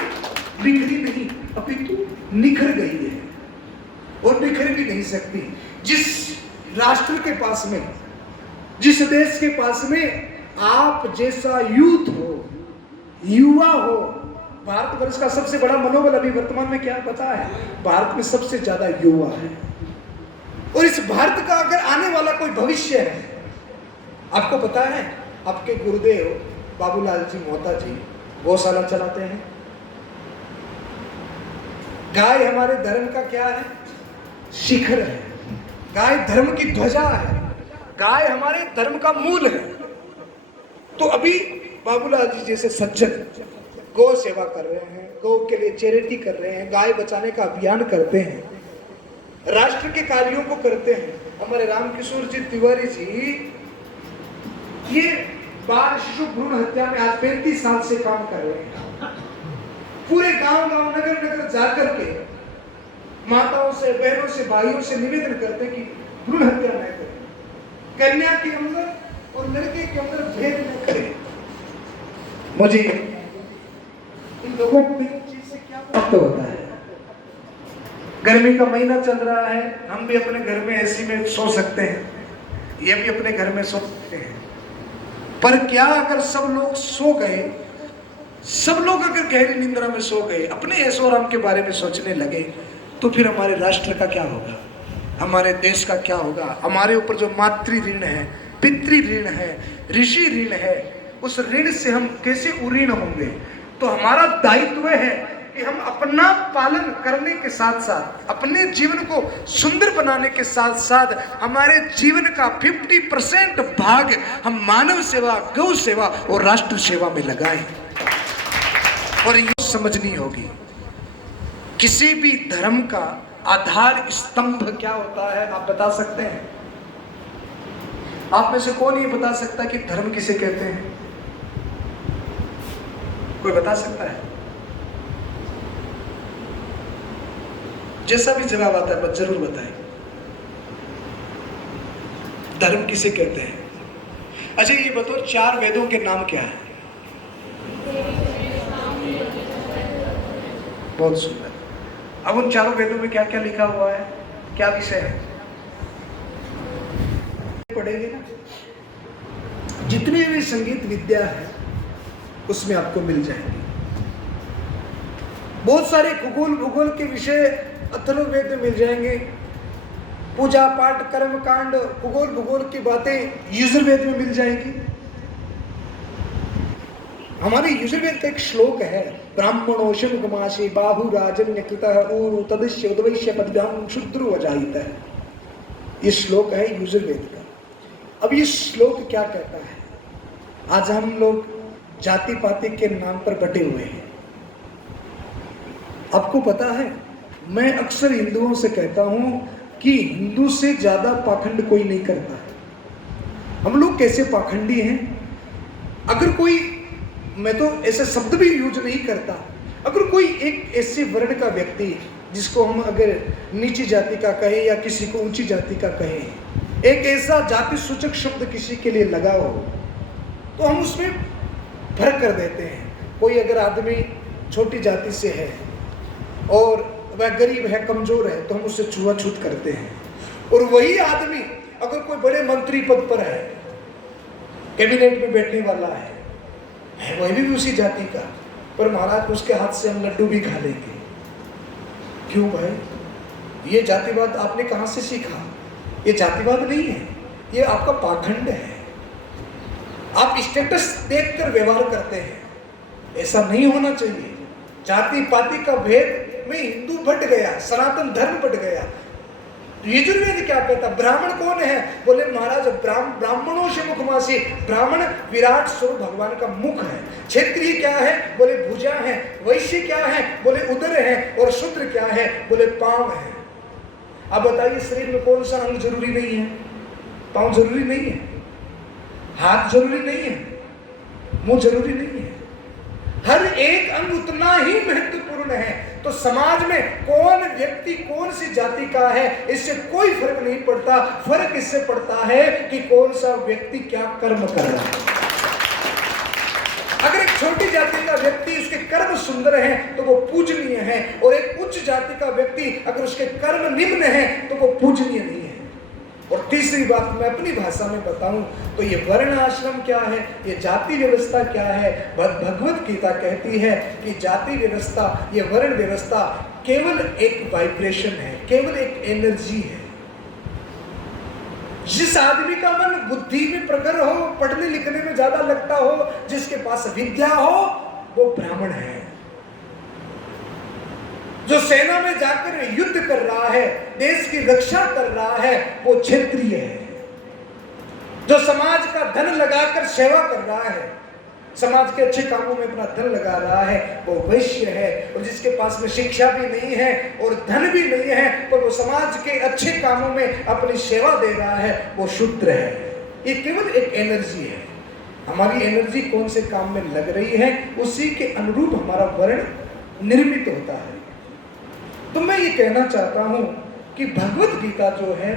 बिखरी नहीं, अपितु निखर गई है और बिखर भी नहीं सकती। जिस राष्ट्र के पास में, जिस देश के पास में आप जैसा यूथ हो, युवा हो। भारतवर्ष का सबसे बड़ा मनोबल अभी वर्तमान में क्या पता है? भारत में सबसे ज्यादा युवा है। और इस भारत का अगर आने वाला कोई भविष्य है, आपको पता है आपके गुरुदेव बाबूलाल जी मोहता जी गौशाला चलाते हैं। गाय हमारे धर्म का क्या है? शिखर है। गाय धर्म की ध्वजा है। गाय हमारे धर्म का मूल है। तो अभी बाबूलाल जी जैसे सज्जन गौ सेवा कर रहे हैं, गौ के लिए चैरिटी कर रहे हैं, गाय बचाने का अभियान करते हैं, राष्ट्र के कार्यों को करते हैं। हमारे रामकिशोर जी तिवारी जी ये बाल शिशु भ्रूण हत्या में आज 35 साल से काम कर रहे हैं। पूरे गांव गांव नगर नगर जाकर के माताओं से, बहनों से, भाइयों से निवेदन करते कि भ्रूण हत्या न करें, कन्या के अंदर और लड़के के अंदर भेद न करें। मुझे इन लोगों को एक चीज से क्या प्राप्त होता है? गर्मी का महीना चल रहा है, हम भी अपने घर में एसी में सो सकते हैं, ये भी अपने घर में सो सकते हैं। पर क्या अगर सब लोग सो गए, सब लोग अगर गहरी निंद्रा में सो गए, अपने ऐशो आराम के बारे में सोचने लगे, तो फिर हमारे राष्ट्र का क्या होगा? हमारे देश का क्या होगा? हमारे ऊपर जो मातृ ऋण है, पितृ ऋण है, ऋषि ऋण है, उस ऋण से हम कैसे उऋण होंगे? तो हमारा दायित्व है कि हम अपना पालन करने के साथ साथ अपने जीवन को सुंदर बनाने के साथ साथ हमारे जीवन का 50% भाग हम मानव सेवा, गौ सेवा और राष्ट्र सेवा में लगाएं। और ये समझनी होगी, किसी भी धर्म का आधार स्तंभ क्या होता है? आप बता सकते हैं? आप में से कौन ये बता सकता कि धर्म किसे कहते हैं? कोई बता सकता है? जैसा भी जवाब आता है बस जरूर बताएं। धर्म किसे कहते हैं? अच्छा ये बताओ, 4 वेदों के नाम क्या है? बहुत सुंदर। अब उन 4 वेदों में क्या क्या लिखा हुआ है? क्या विषय है? पढ़ेंगे ना, जितनी भी संगीत विद्या है उसमें आपको मिल जाएंगे। बहुत सारे खगोल भूगोल के विषय अथर्ववेद में मिल जाएंगे। पूजा पाठ कर्म कांड खगोल भूगोल की बातें यजुर्वेद में मिल जाएंगी। हमारे यजुर्वेद का एक श्लोक है, ब्राह्मणोशम गमाशे बाहु राजन्य कृतः ऊरु तदस्य उद्वैश्य पद्भ्याम शूद्रो अजायितः। ये श्लोक है यजुर्वेद का। अब ये श्लोक क्या कहता है? आज हम लोग जाति पाति के नाम पर बटे हुए हैं। आपको पता है, मैं अक्सर हिंदुओं से कहता हूं कि हिंदू से ज्यादा पाखंड कोई नहीं करता है। हम लोग कैसे पाखंडी हैं? अगर कोई, मैं तो ऐसे शब्द भी यूज नहीं करता, अगर कोई एक ऐसे वर्ण का व्यक्ति जिसको हम अगर नीची जाति का कहें या किसी को ऊंची जाति का कहें, एक ऐसा जाति सूचक शब्द किसी के लिए लगा हो तो हम उसमें फर्क कर देते हैं। कोई अगर आदमी छोटी जाति से है और वह गरीब है, कमजोर है, तो हम उससे छुआछूत करते हैं। और वही आदमी अगर कोई बड़े मंत्री पद पर है, कैबिनेट में बैठने वाला है वह भी उसी जाति का, पर महाराज उसके हाथ से हम लड्डू भी खा लेंगे। क्यों भाई? ये जातिवाद आपने कहां से सीखा? ये जातिवाद नहीं है, ये आपका पाखंड है। आप स्टेटस देखकर व्यवहार करते हैं, ऐसा नहीं होना चाहिए। जाति पाति का भेद में हिंदू बट गया, सनातन धर्म बट गया। यजुर्वेद क्या कहता? ब्राह्मण कौन है? बोले महाराज ब्राह्मणों से मुखमासी, ब्राह्मण विराट स्वरूप भगवान का मुख है। क्षत्रिय क्या है? बोले भुजा है। वैश्य क्या है? बोले उदर है। और शूद्र क्या है? बोले पांव है। अब बताइए, शरीर में कौन सा अंग जरूरी नहीं है? पांव जरूरी नहीं है, हाथ जरूरी नहीं है, मुंह जरूरी नहीं है। हर एक अंग उतना ही महत्वपूर्ण है। तो समाज में कौन व्यक्ति कौन सी जाति का है, इससे कोई फर्क नहीं पड़ता। फर्क इससे पड़ता है कि कौन सा व्यक्ति क्या कर्म कर रहा है। अगर एक छोटी जाति का व्यक्ति, उसके कर्म सुंदर हैं तो वो पूजनीय है, और एक उच्च जाति का व्यक्ति अगर उसके कर्म निम्न है तो वो पूजनीय नहीं है। और तीसरा तीसरी बात मैं अपनी भाषा में बताऊं तो ये वर्ण आश्रम क्या है, ये जाति व्यवस्था क्या है। भगवत गीता कहती है कि जाति व्यवस्था, ये वर्ण व्यवस्था केवल एक वाइब्रेशन है, केवल एक एनर्जी है। जिस आदमी का मन बुद्धि में प्रखर हो, पढ़ने लिखने में ज्यादा लगता हो, जिसके पास विद्या हो, वो ब्राह्मण है। जो सेना में जाकर युद्ध कर रहा है, देश की रक्षा कर रहा है, वो क्षत्रिय है। जो समाज का धन लगाकर सेवा कर रहा है, समाज के अच्छे कामों में अपना धन लगा रहा है, वो वैश्य है। और जिसके पास में शिक्षा भी नहीं है और धन भी नहीं है, पर वो समाज के अच्छे कामों में अपनी सेवा दे रहा है, वो शूद्र है। ये केवल एक एनर्जी है। हमारी एनर्जी कौन से काम में लग रही है, उसी के अनुरूप हमारा वर्ण निर्मित होता है। तो मैं ये कहना चाहता हूं कि भगवत गीता जो है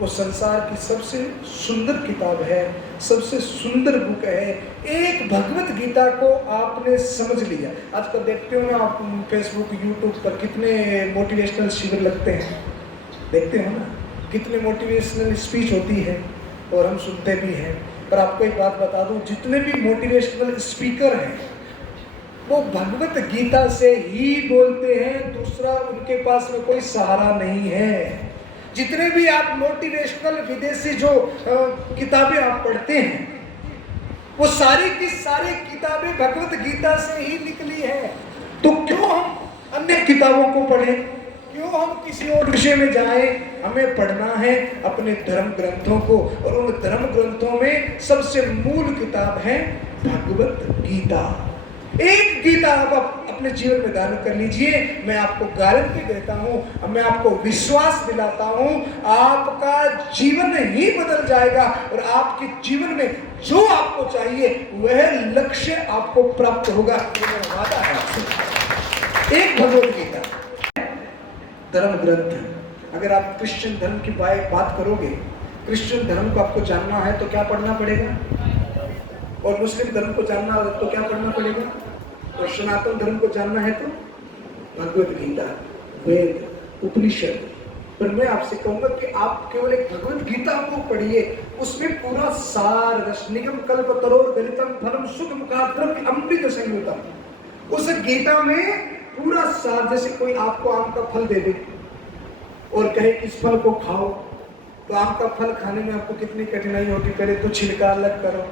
वो संसार की सबसे सुंदर किताब है, सबसे सुंदर बुक है। एक भगवत गीता को आपने समझ लिया। आजकल देखते हो ना आप फेसबुक यूट्यूब पर कितने मोटिवेशनल शिविर लगते हैं, देखते हो ना, कितने मोटिवेशनल स्पीच होती है और हम सुनते भी हैं। पर आपको एक बात बता दूं, जितने भी मोटिवेशनल स्पीकर हैं वो भगवत गीता से ही बोलते हैं, दूसरा उनके पास में कोई सहारा नहीं है। जितने भी आप मोटिवेशनल विदेशी जो किताबें आप पढ़ते हैं, वो सारी की सारी किताबें भगवत गीता से ही निकली है। तो क्यों हम अन्य किताबों को पढ़ें, क्यों हम किसी और विषय में जाएं? हमें पढ़ना है अपने धर्म ग्रंथों को, और उन धर्म ग्रंथों में सबसे मूल किताब है भगवत गीता। एक गीता आप अपने जीवन में धारण कर लीजिए, मैं आपको गारंटी देता हूं, मैं आपको विश्वास दिलाता हूं, आपका जीवन ही बदल जाएगा और आपके जीवन में जो आपको चाहिए वह लक्ष्य आपको प्राप्त होगा। ये मेरा वादा है आपसे। एक भगवत गीता धर्म ग्रंथ। अगर आप क्रिश्चियन धर्म की बात करोगे, क्रिश्चियन धर्म को आपको जानना है तो क्या पढ़ना पड़ेगा, और मुस्लिम धर्म को जानना है तो क्या पढ़ना पड़ेगा, और सनातन धर्म को जानना है तो भगवत गीता, वेद, उपनिषद। पर मैं आपसे कहूंगा कि आप केवल एक भगवत गीता को पढ़िए, उसमें पूरा सार रस निगम कल्प तरोर गलितम फलम सुख मुखाद्रम अमृत संयुतम। उस गीता में पूरा सार, जैसे कोई आपको आम का फल दे दे और कहे कि इस फल को खाओ, तो आम का फल खाने में आपको कितनी कठिनाई होगी। पहले तो छिलका अलग करो,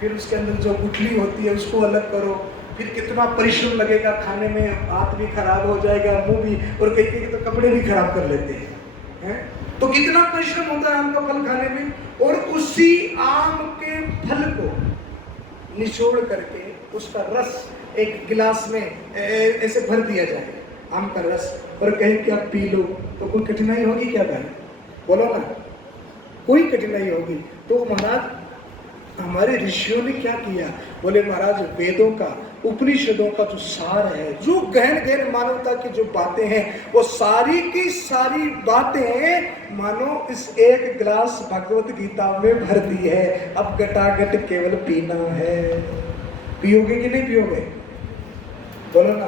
फिर उसके अंदर जो गुठली होती है उसको अलग करो, फिर कितना परिश्रम लगेगा खाने में, हाथ भी खराब हो जाएगा, मुंह भी, और कई तो कपड़े भी खराब कर लेते हैं। तो कितना परिश्रम होता है आम का फल खाने में। और उसी आम के फल को निचोड़ करके उसका रस एक गिलास में ऐसे भर दिया जाए, आम का रस, और कहे कि आप पी लो, तो कोई कठिनाई होगी क्या भाई? बोलो ना, कोई कठिनाई होगी। तो महाराज हमारे ऋषियों ने क्या किया? बोले महाराज वेदों का, उपनिषदों का जो सार है, जो गहन गहन मानवता की जो बातें हैं, वो सारी की सारी बातें मानो इस एक गिलास भगवत गीता में भर दी है। अब गटागट केवल पीना है। पियोगे कि नहीं पियोगे? बोलो ना,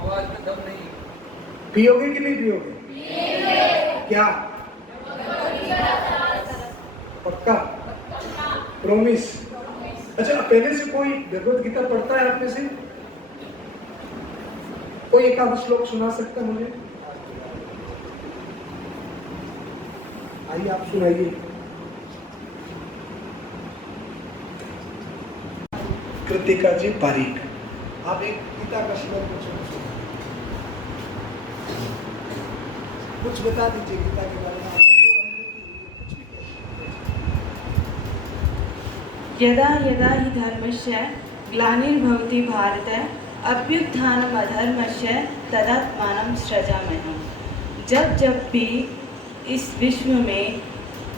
आवाज में दम नहीं। पियोगे कि नहीं पियोगे? क्या पक्का? प्रॉमिस? अच्छा, पहले से कोई भगवत गीता पढ़ता है आप में से? कोई एक आध श्लोक सुना सकता है मुझे? आइए आप सुनाइए। कृतिका जी पारीक, आप एक गीता का श्लोक कुछ बता दीजिए गीता के बारे में। यदा यदा हि धर्मस्य ग्लानिर्भवति भारत अभ्युत्थानम् अधर्मस्य तदात्मानं सृजाम्यहम्। जब जब भी इस विश्व में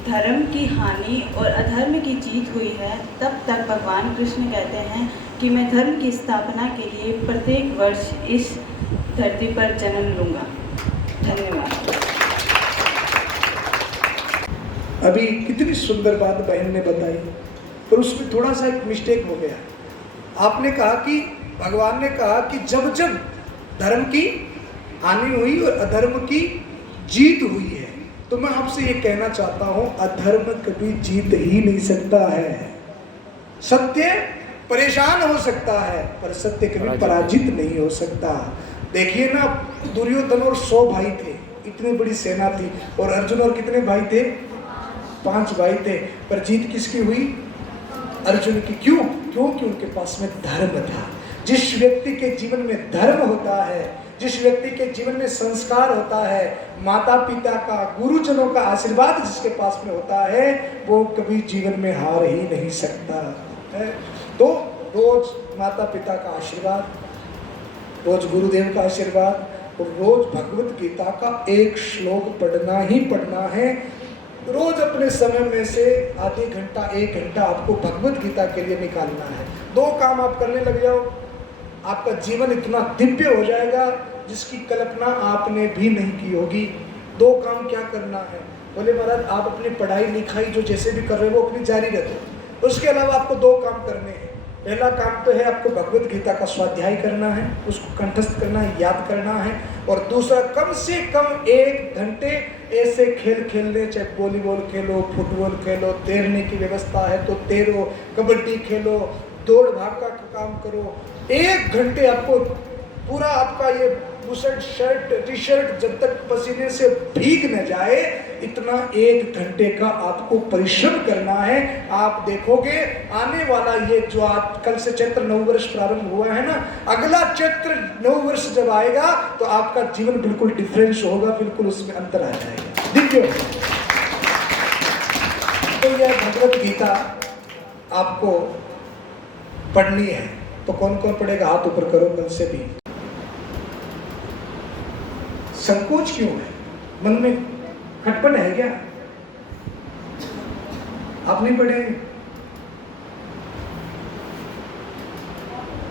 धर्म की हानि और अधर्म की जीत हुई है, तब तक भगवान कृष्ण कहते हैं कि मैं धर्म की स्थापना के लिए प्रत्येक वर्ष इस धरती पर जन्म लूँगा। धन्यवाद। अभी कितनी सुंदर बात बहन ने बताई, पर उसमें थोड़ा सा एक मिस्टेक हो गया। आपने कहा कि भगवान ने कहा कि जब जब धर्म की हानि हुई और अधर्म की जीत हुई है, तो मैं आपसे ये कहना चाहता हूं, अधर्म कभी जीत ही नहीं सकता है। सत्य परेशान हो सकता है पर सत्य कभी पराजित नहीं हो सकता। देखिए ना, दुर्योधन और 100 भाई थे, इतनी बड़ी सेना थी, और अर्जुन और कितने भाई थे? 5 भाई थे, पर जीत किसकी हुई? अर्जुन की। क्यों? क्योंकि उनके पास में धर्म था। जिस व्यक्ति के जीवन में धर्म होता है, जिस व्यक्ति के जीवन में संस्कार होता है, माता पिता का, गुरुजनों का आशीर्वाद जिसके पास में होता है, वो कभी जीवन में हार ही नहीं सकता है। तो रोज माता पिता का आशीर्वाद, रोज गुरुदेव का आशीर्वाद, और रोज भगवत गीता का एक श्लोक पढ़ना ही पढ़ना है। रोज अपने समय में से आधे घंटा 1 घंटा आपको भगवत गीता के लिए निकालना है। 2 काम आप करने लग जाओ, आपका जीवन इतना दिव्य हो जाएगा जिसकी कल्पना आपने भी नहीं की होगी। 2 काम क्या करना है? बोले महाराज आप अपनी पढ़ाई लिखाई जो जैसे भी कर रहे हो वो अपनी जारी रखो, उसके अलावा आपको 2 काम करने हैं। पहला काम तो है आपको भगवत गीता का स्वाध्याय करना है, उसको कंठस्थ करना है, याद करना है। और दूसरा, कम से कम 1 घंटे ऐसे खेल खेलने, चाहे वॉलीबॉल खेलो, फुटबॉल खेलो, तैरने की व्यवस्था है तो तैरो, कबड्डी खेलो, दौड़ भाग का काम करो। 1 घंटे आपको पूरा आपका ये बुशर्ट, शर्ट, टी शर्ट जब तक पसीने से भीग न जाए, इतना 1 घंटे का आपको परिश्रम करना है। आप देखोगे आने वाला ये जो आज कल से चैत्र नववर्ष प्रारंभ हुआ है ना, अगला चैत्र नववर्ष जब आएगा तो आपका जीवन बिल्कुल डिफरेंस होगा, बिल्कुल उसमें अंतर आ जाएगा, दिव्य होगा। तो यह भगवत गीता आपको पढ़नी है। तो कौन कौन पढ़ेगा? हाथ ऊपर करो मन से भी। संकोच क्यों है? मन में खटपट है क्या? आप नहीं पढ़ेंगे?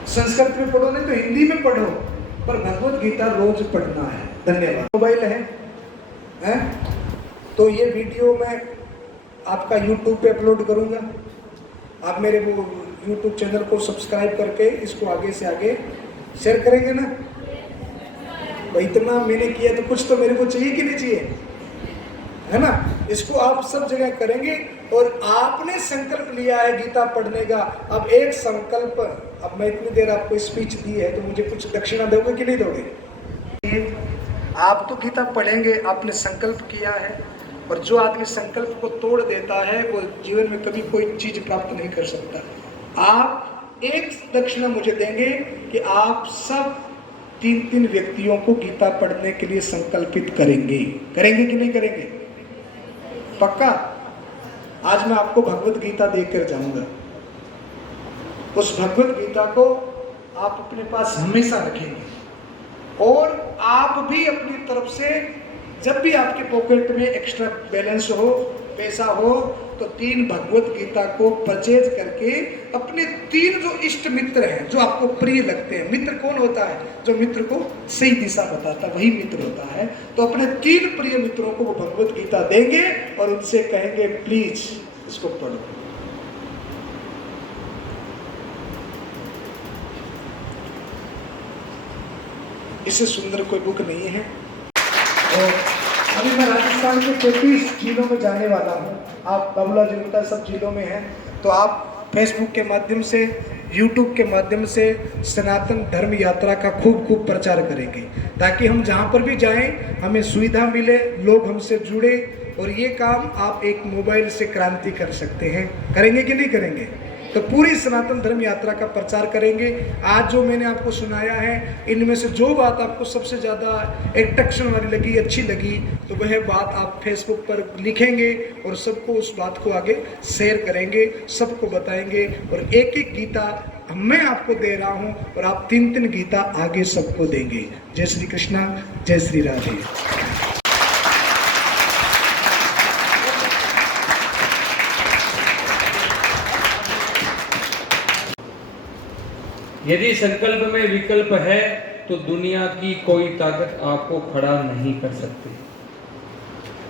संस्कृत में पढ़ो, नहीं तो हिंदी में पढ़ो, पर भगवत गीता रोज पढ़ना है। धन्यवाद। मोबाइल है? तो ये वीडियो मैं आपका YouTube पे अपलोड करूंगा। आप मेरे वो YouTube चैनल को सब्सक्राइब करके इसको आगे से आगे शेयर करेंगे ना? भाई इतना मैंने किया तो कुछ तो मेरे को चाहिए कि नहीं चाहिए, है ना? इसको आप सब जगह करेंगे। और आपने संकल्प लिया है गीता पढ़ने का। अब एक संकल्प, अब मैं इतनी देर आपको स्पीच दी है तो मुझे कुछ दक्षिणा दोगे कि नहीं दोगे? आप तो गीता पढ़ेंगे, आपने संकल्प किया है, और जो आदमी संकल्प को तोड़ देता है वो जीवन में कभी कोई चीज प्राप्त नहीं कर सकता। आप एक दक्षिणा मुझे देंगे कि आप सब 3-3 व्यक्तियों को गीता पढ़ने के लिए संकल्पित करेंगे। करेंगे कि नहीं करेंगे? पक्का? आज मैं आपको भगवत गीता देकर जाऊंगा। उस भगवत गीता को आप अपने पास हमेशा रखेंगे, और आप भी अपनी तरफ से जब भी आपके पॉकेट में एक्स्ट्रा बैलेंस हो, पैसा हो, तो 3 भगवत गीता को परचेज करके अपने 3 जो इष्ट मित्र हैं, जो आपको प्रिय लगते हैं। मित्र कौन होता है? जो मित्र को सही दिशा बताता, वही मित्र होता है। तो अपने 3 प्रिय मित्रों को वो भगवत गीता देंगे और उनसे कहेंगे प्लीज इसको पढ़ो। इससे सुंदर कोई बुक नहीं है। और अभी मैं राजस्थान के 33 जिलों में जाने वाला हूँ। आप बाबूला जिलों सब जिलों में हैं, तो आप फेसबुक के माध्यम से, यूट्यूब के माध्यम से सनातन धर्म यात्रा का खूब प्रचार करेंगे, ताकि हम जहाँ पर भी जाएं हमें सुविधा मिले, लोग हमसे जुड़े। और ये काम आप एक मोबाइल से क्रांति कर सकते हैं। करेंगे कि नहीं करेंगे? तो पूरी सनातन धर्म यात्रा का प्रचार करेंगे। आज जो मैंने आपको सुनाया है, इनमें से जो बात आपको सबसे ज़्यादा अट्रैक्शन वाली लगी, अच्छी लगी, तो वह बात आप फेसबुक पर लिखेंगे और सबको उस बात को आगे शेयर करेंगे, सबको बताएंगे। और एक गीता मैं आपको दे रहा हूँ और आप 3 गीता आगे सबको देंगे। जय श्री कृष्णा, जय श्री राधे। यदि संकल्प में विकल्प है तो दुनिया की कोई ताकत आपको खड़ा नहीं कर सकती,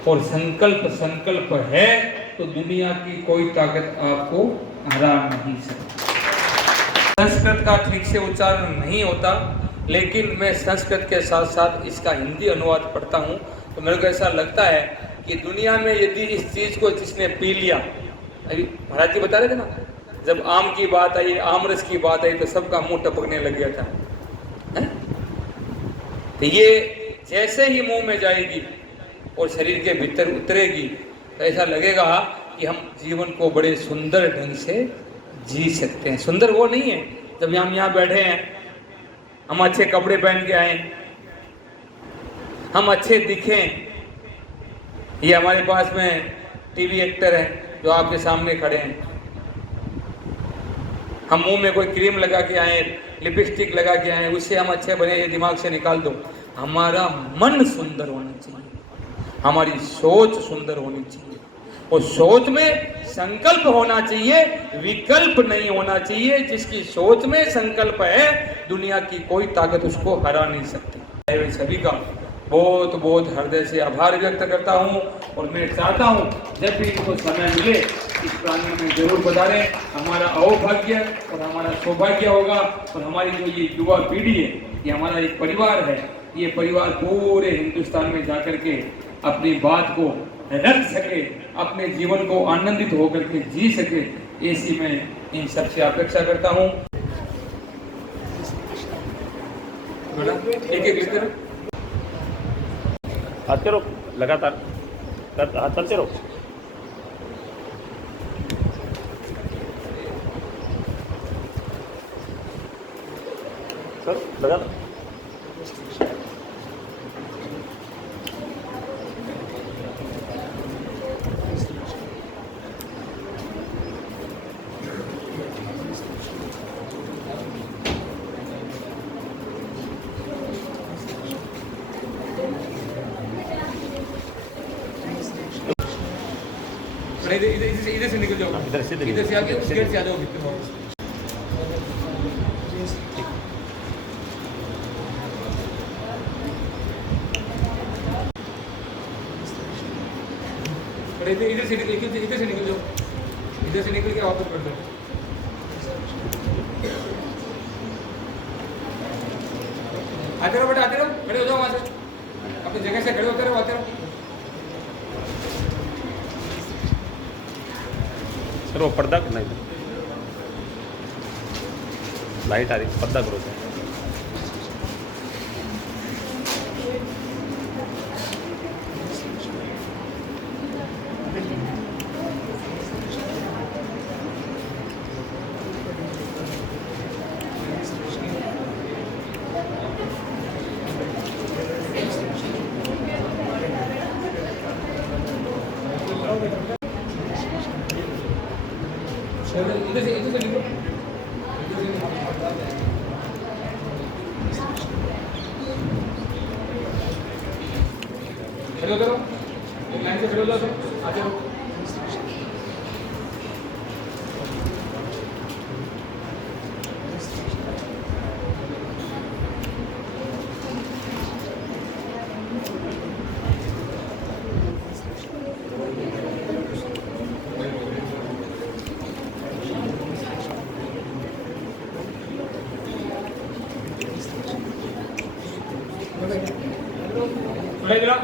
और संकल्प है तो दुनिया की कोई ताकत आपको हरा नहीं सकती। संस्कृत का ठीक से उच्चारण नहीं होता, लेकिन मैं संस्कृत के साथ साथ इसका हिंदी अनुवाद पढ़ता हूँ, तो मेरे को ऐसा लगता है कि दुनिया में यदि इस चीज को जिसने पी लिया, अभी महाराज जी बता रहे थे ना, जब आम की बात आई, आम रस की बात आई तो सबका मुंह टपकने लग गया था, है? तो ये जैसे ही मुंह में जाएगी और शरीर के भीतर उतरेगी तो ऐसा लगेगा कि हम जीवन को बड़े सुंदर ढंग से जी सकते हैं। सुंदर वो नहीं है जब हम यहाँ बैठे हैं, हम अच्छे कपड़े पहन के आए, हम अच्छे दिखें, ये हमारे पास में टीवी एक्टर हैं जो आपके सामने खड़े हैं, हम मुंह में कोई क्रीम लगा के आए, लिपस्टिक लगा के आए, उससे हम अच्छे बने, ये दिमाग से निकाल दो। हमारा मन सुंदर होना चाहिए, हमारी सोच सुंदर होनी चाहिए, और सोच में संकल्प होना चाहिए, विकल्प नहीं होना चाहिए। जिसकी सोच में संकल्प है, दुनिया की कोई ताकत उसको हरा नहीं सकती। सभी का बहुत बहुत हृदय से आभार व्यक्त करता हूँ, और मैं चाहता हूँ जब भी इनको समय मिले इस प्रांगण में जरूर पधारें। हमारा अहोभाग्य और हमारा सौभाग्य होगा, और हमारी जो ये युवा पीढ़ी है, ये हमारा एक परिवार है, ये परिवार पूरे हिंदुस्तान में जाकर के अपनी बात को रख सके, अपने जीवन को आनंदित होकर के जी सके, ऐसी मैं इन सबसे अपेक्षा करता हूँ। एक एक लेकर हाथ करो, लगातार हाथ चलते रहो। सर लगातार इधर से निकल जाओ, इधर से आगे उस गेट से आ जाओ भीतर। इधर से निकल जाओ, इधर से निकल के वापस कर दो। आते रहो बेटा, आते रहो, खड़े हो जाओ वहां से, अपनी जगह से खड़े होते रहो, आते रहो। सर वो पर्दा करना है, लाइट आ रही, पर्दा करो सर। इधर से निकलो, खड़े हो जाओ, लाइन से खड़े हो जाओ, आते रहो। खड़े जरा,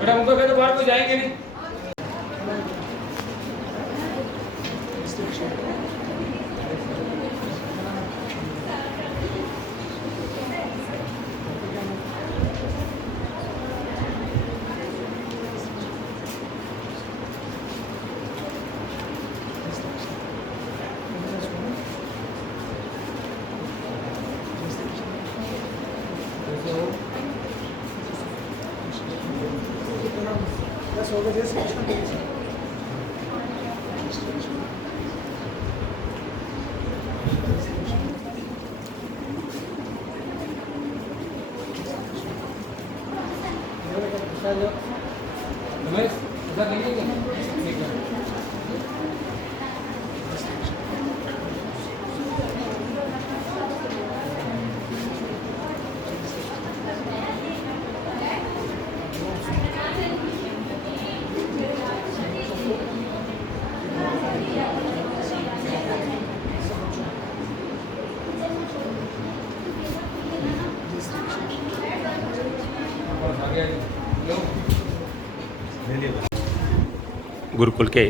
बेटा उनको कहते बाहर कोई जाएंगे नहीं। रमेश ऐसा करिए क्या? ठीक है। और आगे लो। गुरुकुल के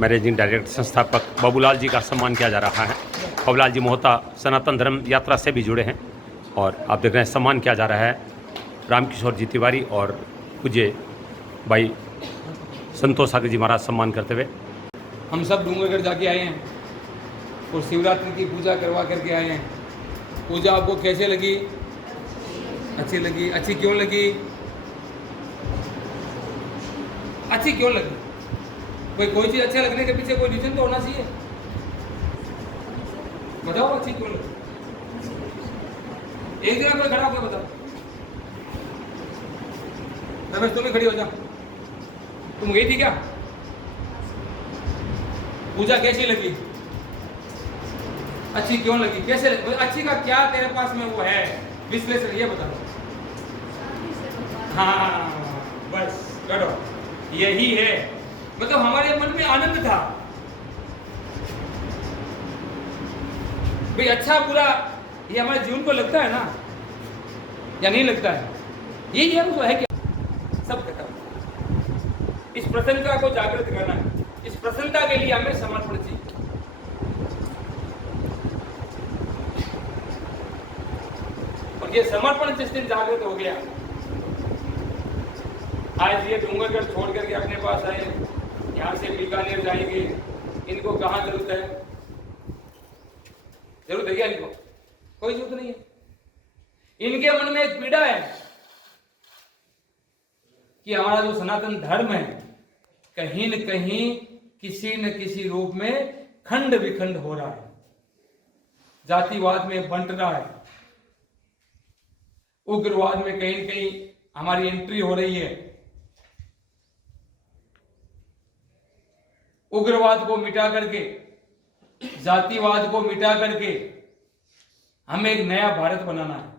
मैनेजिंग डायरेक्टर संस्थापक बाबूलाल जी का सम्मान किया जा रहा है। बाबूलाल जी मोहता सनातन धर्म यात्रा से भी जुड़े हैं और आप देख रहे हैं सम्मान किया जा रहा है रामकिशोर जी तिवारी और पूज्य भाई संतोष सागर जी महाराज सम्मान करते हुए। हम सब डूंगरगढ़ जाके आए हैं और शिवरात्रि की पूजा करवा करके आए हैं। पूजा आपको कैसे लगी? अच्छी लगी। अच्छी क्यों लगी? अच्छी क्यों लगी? कोई चीज़ अच्छा लगने के पीछे कोई रीजन तो होना चाहिए। बताओ अच्छी क्यों लगी? एक जगह कोई खड़ा होकर बताओ। रमेश तुम भी खड़ी हो जा। तुम गई थी क्या? पूजा कैसी लगी? अच्छी क्यों लगी? कैसे लगी? अच्छी का क्या तेरे पास में वो है विश्लेषण, ये बताओ। हाँ बस करो, यही है। मतलब हमारे मन में आनंद था भाई। अच्छा बुरा ये हमारे जीवन को लगता है ना, या नहीं लगता है? यही है वो है क्या? सब खत्म। इस प्रसन्नता को जागृत करना है। इस प्रसन्नता के लिए हमें समर्पण चाहिए। और ये समर्पण जिस दिन जागृत हो गया, आज ये डूंगरगढ़ छोड़ करके अपने पास आए, यहाँ से बीकानेर जाएंगे, इनको कहाँ जरूरत है? जरूरत है क्या इनको? कोई जरूरत नहीं है। इनके मन में एक पीड़ा है कि हमारा जो सनातन धर्म है कहीं न कहीं किसी न किसी रूप में खंड विखंड हो रहा है, जातिवाद में बंट रहा है, उग्रवाद में कहीं न कहीं हमारी एंट्री हो रही है। उग्रवाद को मिटा करके, जातिवाद को मिटा करके हमें एक नया भारत बनाना है।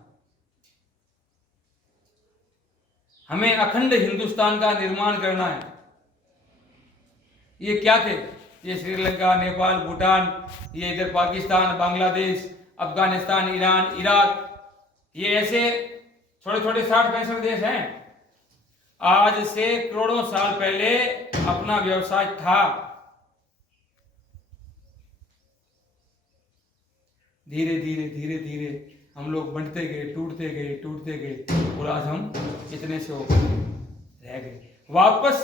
हमें अखंड हिंदुस्तान का निर्माण करना है। ये क्या थे? ये श्रीलंका, नेपाल, भूटान, ये इधर पाकिस्तान, बांग्लादेश, अफगानिस्तान, ईरान, इराक, ये ऐसे छोटे छोटे 60-65 देश हैं। आज से करोड़ों साल पहले अपना व्यवसाय था। धीरे धीरे धीरे धीरे हम लोग बंटते गए, टूटते गए और आज हम इतने से रह गए। वापस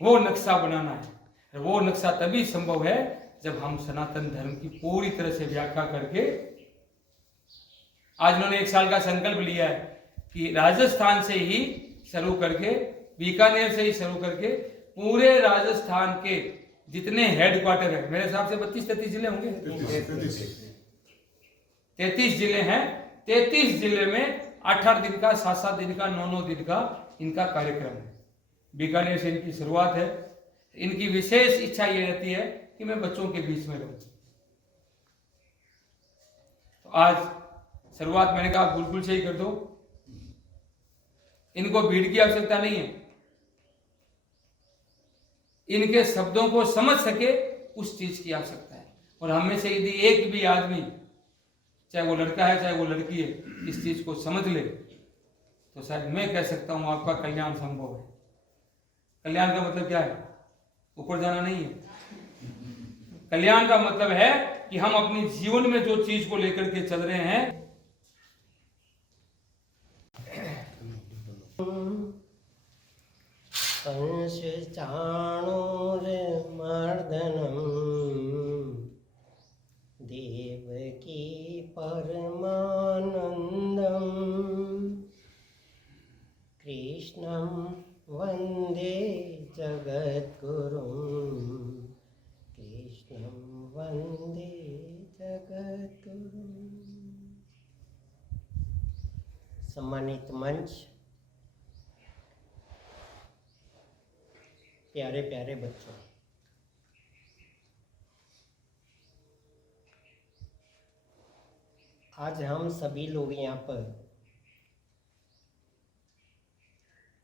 वो नक्शा बनाना है। वो नक्शा तभी संभव है जब हम सनातन धर्म की पूरी तरह से व्याख्या करके, आज उन्होंने 1 साल का संकल्प लिया है कि राजस्थान से ही शुरू करके, बीकानेर से ही शुरू करके पूरे राजस्थान के जितने हेडक्वार्टर है, मेरे हिसाब से 32-33 जिले होंगे, 33 जिले हैं। 33 जिले में 8-8 दिन का, 7-7 दिन का, 9-9 दिन का इनका कार्यक्रम है। बीकानेर से इनकी शुरुआत है। इनकी विशेष इच्छा ये रहती है कि मैं बच्चों के बीच में रहूं। तो आज शुरुआत मैंने कहा गुरुकुल से ही कर दो। इनको भीड़ की आवश्यकता नहीं है। इनके शब्दों को समझ सके उस चीज की आवश्यकता है। और हमें से यदि एक भी आदमी, चाहे वो लड़का है चाहे वो लड़की है, इस चीज को समझ ले तो शायद मैं कह सकता हूं आपका कल्याण संभव है। कल्याण का मतलब क्या है? ऊपर जाना नहीं है। कल्याण का मतलब है कि हम अपने जीवन में जो चीज को लेकर के चल रहे हैं, कंस चाणूरमर्दनम् देवकी परमानन्दम्। 2 मिनट। वंदे जगद्गुरुं। सम्मानित मंच, प्यारे प्यारे बच्चों, आज हम सभी लोग यहाँ पर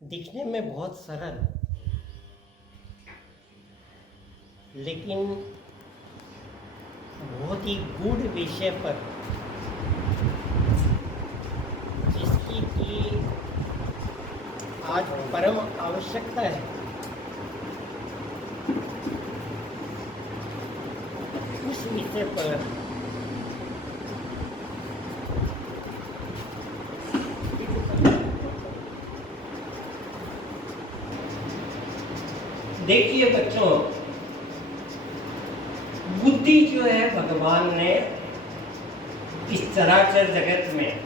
दिखने में बहुत सरल लेकिन बहुत ही गूढ़ विषय पर, जिसकी की आज परम आवश्यकता है, उस विषय पर देखिए बच्चों, बुद्धि जो है भगवान ने इस चराचर जगत में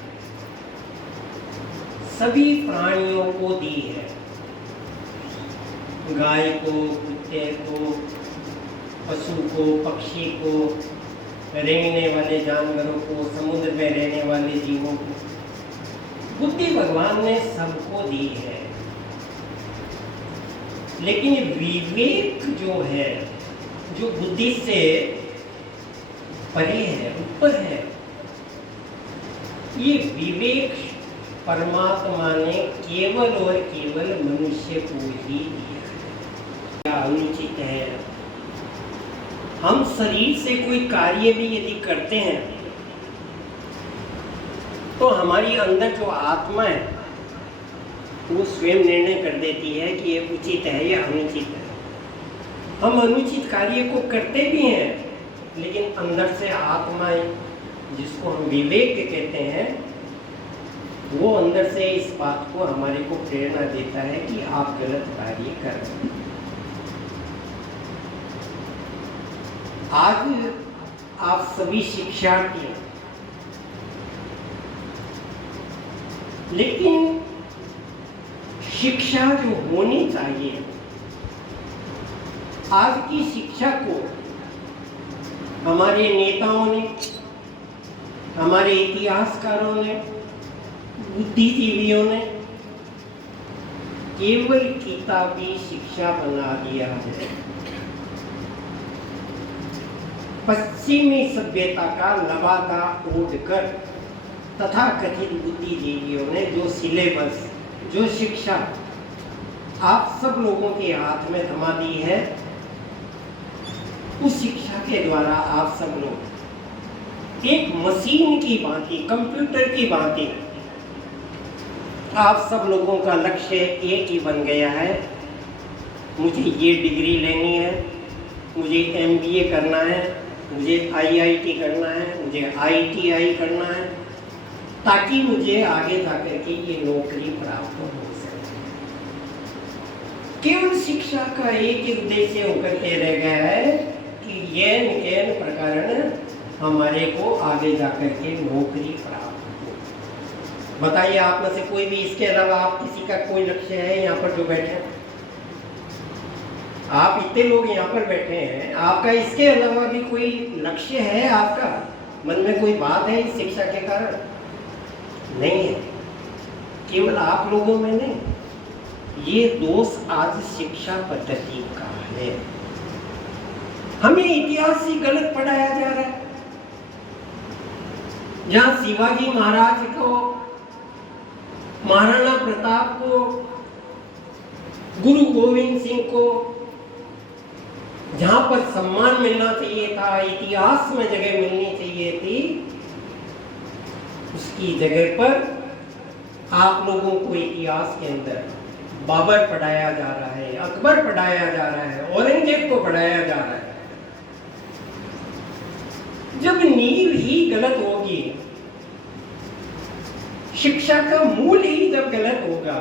सभी प्राणियों को दी है। गाय को, कुत्ते को, पशु को, पक्षी को, रेंगने वाले जानवरों को, समुद्र में रहने वाले जीवों को बुद्धि भगवान ने सबको दी है। लेकिन विवेक जो है, जो बुद्धि से परे है, ऊपर है, ये विवेक परमात्मा ने केवल और केवल मनुष्य को ही दिया है। क्या अनुचित है? हम शरीर से कोई कार्य भी यदि करते हैं तो हमारी अंदर जो आत्मा है वो स्वयं निर्णय कर देती है कि ये उचित है या अनुचित है। हम अनुचित कार्य को करते भी हैं, लेकिन अंदर से आत्मा, जिसको हम विवेक कहते हैं, वो अंदर से इस बात को हमारे को प्रेरणा देता है कि आप गलत कार्य कर रहे हैं। आज आप सभी शिक्षार्थी हैं, लेकिन शिक्षा जो होनी चाहिए, आज की शिक्षा को हमारे नेताओं ने, हमारे इतिहासकारों ने, बुद्धिजीवियों ने केवल किताबी शिक्षा बना दिया है। पश्चिमी सभ्यता का लबादा ओढ़कर तथाकथित बुद्धिजीवियों ने जो सिलेबस, जो शिक्षा आप सब लोगों के हाथ में थमा दी है, उस शिक्षा के द्वारा आप सब लोग एक मशीन की भांति, कंप्यूटर की भांति, आप सब लोगों का लक्ष्य एक ही बन गया है, मुझे ये डिग्री लेनी है, मुझे MBA करना है, मुझे IIT करना है, मुझे ITI करना है, ताकि मुझे आगे जाकर के ये नौकरी प्राप्त हो सके। केवल शिक्षा का एक ही उद्देश्य होकर के रह गया है कि येन प्रकार हमारे को आगे जाकर के नौकरी प्राप्त हो। बताइए, आप में से कोई भी इसके अलावा आप किसी का कोई लक्ष्य है यहाँ पर जो बैठे हैं? आप इतने लोग यहाँ पर बैठे हैं, आपका इसके अलावा भी कोई लक्ष्य है? आपका मन में कोई बात है इस शिक्षा के कारण? नहीं है। केवल आप लोगों में नहीं, ये दोष आज शिक्षा पद्धति का है। हमें इतिहास ही गलत पढ़ाया जा रहा है। जहां शिवाजी महाराज को, महाराणा प्रताप को, गुरु गोविंद सिंह को जहां पर सम्मान मिलना चाहिए था, इतिहास में जगह मिलनी चाहिए थी, उसकी जगह पर आप लोगों को इतिहास के अंदर बाबर पढ़ाया जा रहा है, अकबर पढ़ाया जा रहा है, औरंगजेब को पढ़ाया जा रहा है। जब नींव ही गलत होगी, शिक्षा का मूल ही जब गलत होगा,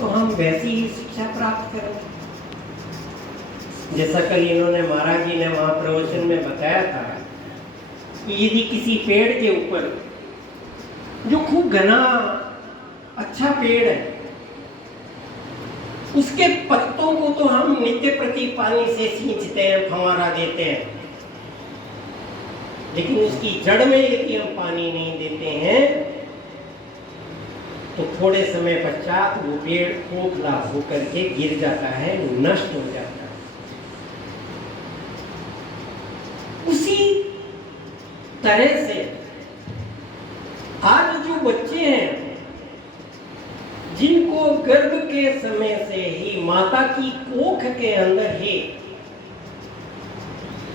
तो हम वैसी ही शिक्षा प्राप्त करेंगे। जैसा कल इन्होंने महाराज जी ने वहां प्रवचन में बताया था कि यदि किसी पेड़ के ऊपर, जो खूब घना अच्छा पेड़ है, उसके पत्तों को तो हम नित्य प्रति पानी से सींचते हैं, फंवारा देते हैं, लेकिन उसकी जड़ में यदि हम पानी नहीं देते हैं तो थोड़े समय पश्चात वो पेड़ खोखला होकर के गिर जाता है, नष्ट हो जाता है। उसी तरह से आज जो बच्चे हैं जिनको गर्भ के समय से ही माता की कोख के अंदर ही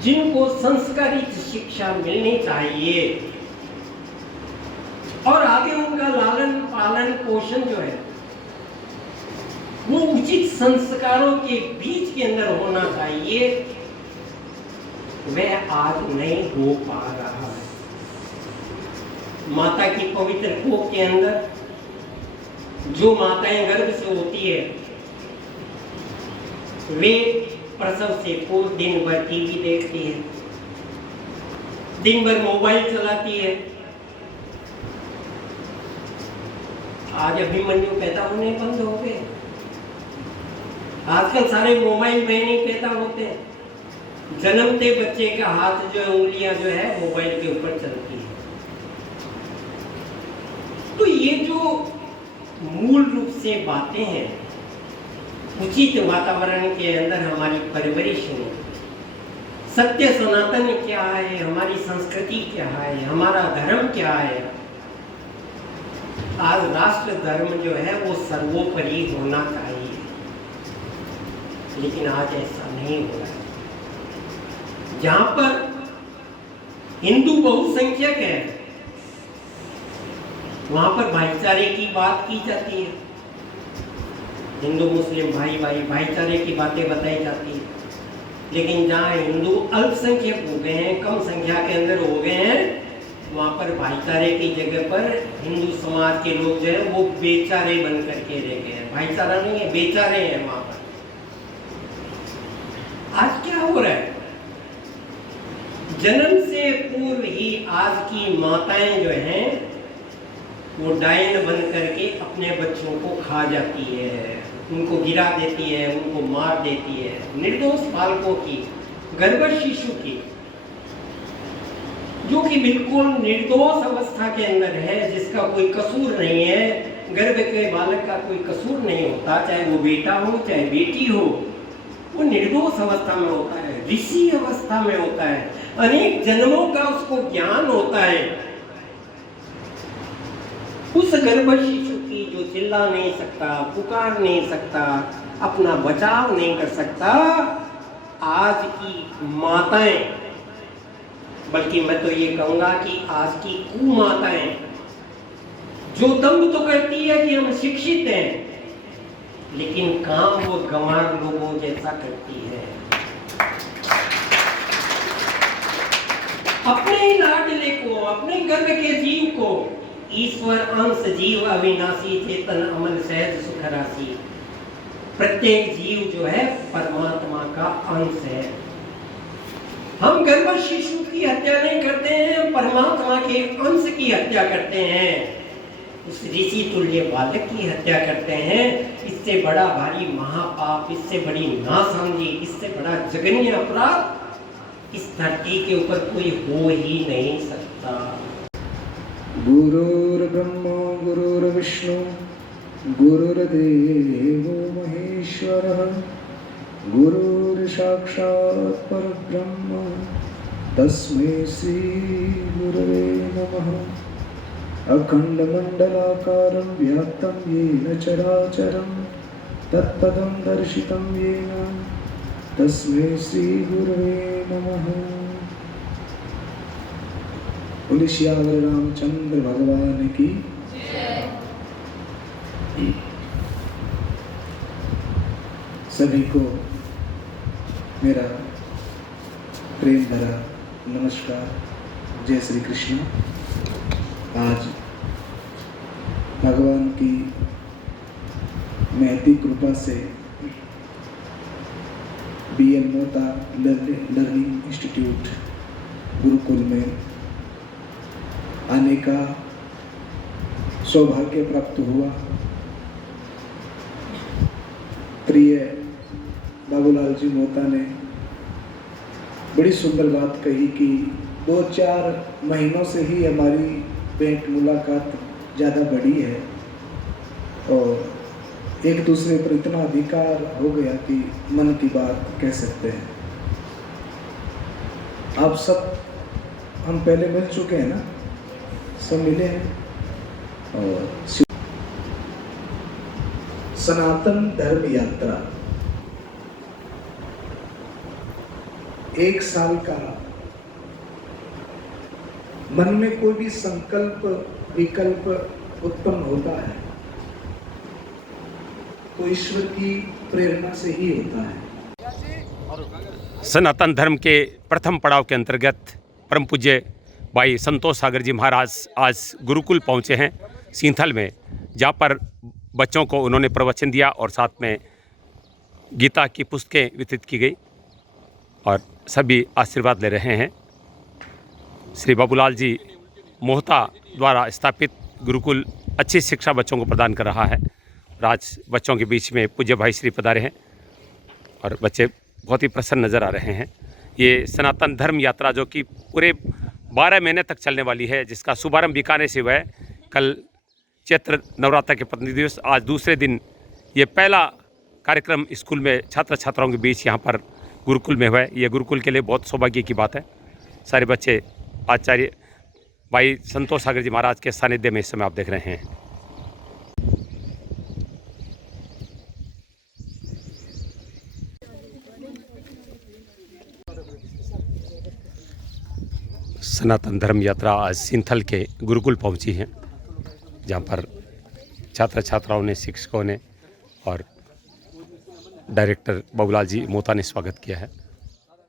जिनको संस्कारित शिक्षा मिलनी चाहिए और आगे उनका लालन पालन पोषण जो है वो उचित संस्कारों के बीच के अंदर होना चाहिए, वह आज नहीं हो पा रहा है। माता की पवित्र कोख के अंदर जो माताएं गर्भ से होती है वे प्रसव से पूर्व दिन भर टीवी देखती है, दिन भर मोबाइल चलाती है। आज अभिमन्यु पैदा होने बंद हो गए, आजकल सारे मोबाइल में नहीं पैदा होते, जन्मते बच्चे का हाथ जो उंगलियां जो है मोबाइल के ऊपर चलती है। तो ये जो मूल रूप से बातें हैं, उचित वातावरण के अंदर हमारी परवरिश हो, सत्य सनातन क्या है, हमारी संस्कृति क्या है, हमारा धर्म क्या है। आज राष्ट्र धर्म जो है वो सर्वोपरि होना चाहिए, लेकिन आज ऐसा नहीं हो रहा है। जहां पर हिंदू बहुसंख्यक है वहां पर भाईचारे की बात की जाती है, हिंदू मुस्लिम भाईचारे की बातें बताई जाती है, लेकिन जहाँ हिंदू अल्पसंख्यक हो गए हैं, कम संख्या के अंदर हो गए हैं, वहाँ पर भाईचारे की जगह पर हिंदू समाज के लोग जो है वो बेचारे बन करके रह गए हैं। भाईचारा नहीं है, बेचारे हैं वहाँ पर। आज क्या हो रहा है? जन्म से पूर्व ही आज की माताएं जो हैं वो डायन बन करके अपने बच्चों को खा जाती है, उनको गिरा देती है, उनको मार देती है। निर्दोष बालकों की, गर्भ शिशु की, जो कि बिल्कुल निर्दोष अवस्था के अंदर है, जिसका कोई कसूर नहीं है, गर्भ के बालक का कोई कसूर नहीं होता, चाहे वो बेटा हो चाहे बेटी हो, वो निर्दोष अवस्था में होता है, ऋषि अवस्था में होता है, अनेक जन्मों का उसको ज्ञान होता है। उस गर्भ शिशु की जो चिल्ला नहीं सकता, पुकार नहीं सकता, अपना बचाव नहीं कर सकता, आज की माताएं, बल्कि मैं तो ये कहूंगा कि आज की कुमाताएं जो दम्भ तो करती है कि हम शिक्षित हैं, लेकिन काम वो गंवार लोगों जैसा करती है। अपने लाडले को, अपने गर्भ के जीव को, ईश्वर अंश जीव अविनाशी चेतन अमल सहज सुख राशि, प्रत्येक जीव जो है परमात्मा का अंश है। हम गर्भ शिशु की हत्या नहीं करते हैं, परमात्मा के अंश की हत्या करते हैं, उस ऋषि तुल्य बालक की हत्या करते हैं। इससे बड़ा भारी महापाप, इससे बड़ी नासमझी, इससे बड़ा जघन्य अपराध इस धरती के ऊपर कोई हो ही नहीं सकता। गुरुर्ब्रह्मा गुरुर्विष्णु गुरुर्देवो महेश्वरः गुरुर्साक्षात् परब्रह्म तस्मै श्री गुरवे नमः। अखण्डमण्डलाकारं व्याप्तं येन चराचरं तत्पदं दर्शितं येन तस्मै श्री गुरवे नमः। बोले श्यावर रामचंद्र भगवान की सभी को मेरा प्रेम भरा नमस्कार, जय श्री कृष्ण। आज भगवान की महती कृपा से BL Mota learning institute Gurukul में आने का सौभाग्य प्राप्त हुआ। प्रिय बाबूलाल जी मोहता ने बड़ी सुंदर बात कही कि 2-4 महीनों से ही हमारी भेंट मुलाकात ज़्यादा बढ़ी है और एक दूसरे पर इतना अधिकार हो गया कि मन की बात कह सकते हैं। आप सब हम पहले मिल चुके हैं ना, सब मिले हैं। और सनातन धर्म यात्रा 1 साल का मन में कोई भी संकल्प विकल्प उत्पन्न होता है तो ईश्वर की प्रेरणा से ही होता है। सनातन धर्म के प्रथम पड़ाव के अंतर्गत परम पूज्य भाई संतोष सागर जी महाराज आज गुरुकुल पहुँचे हैं सींथल में, जहाँ पर बच्चों को उन्होंने प्रवचन दिया और साथ में गीता की पुस्तकें वितरित की गई और सभी आशीर्वाद ले रहे हैं। श्री बाबूलाल जी मोहता द्वारा स्थापित गुरुकुल अच्छी शिक्षा बच्चों को प्रदान कर रहा है। आज बच्चों के बीच में पूज्य भाई श्री पधारे हैं और बच्चे बहुत ही प्रसन्न नज़र आ रहे हैं। ये सनातन धर्म यात्रा जो कि पूरे 12 महीने तक चलने वाली है, जिसका शुभारंभ बीकानेर से हुआ है। कल चैत्र नवरात्र के प्रतिनिधि दिवस, आज दूसरे दिन ये पहला कार्यक्रम स्कूल में छात्र छात्राओं के बीच यहाँ पर गुरुकुल में हुआ है। ये गुरुकुल के लिए बहुत सौभाग्य की बात है। सारे बच्चे आचार्य भाई संतोष सागर जी महाराज के सानिध्य में इस समय आप देख रहे हैं। सनातन धर्म यात्रा आज सिंथल के गुरुकुल पहुंची है, जहां पर छात्र छात्राओं ने, शिक्षकों ने और डायरेक्टर बाबूलाल जी मोहता ने स्वागत किया है।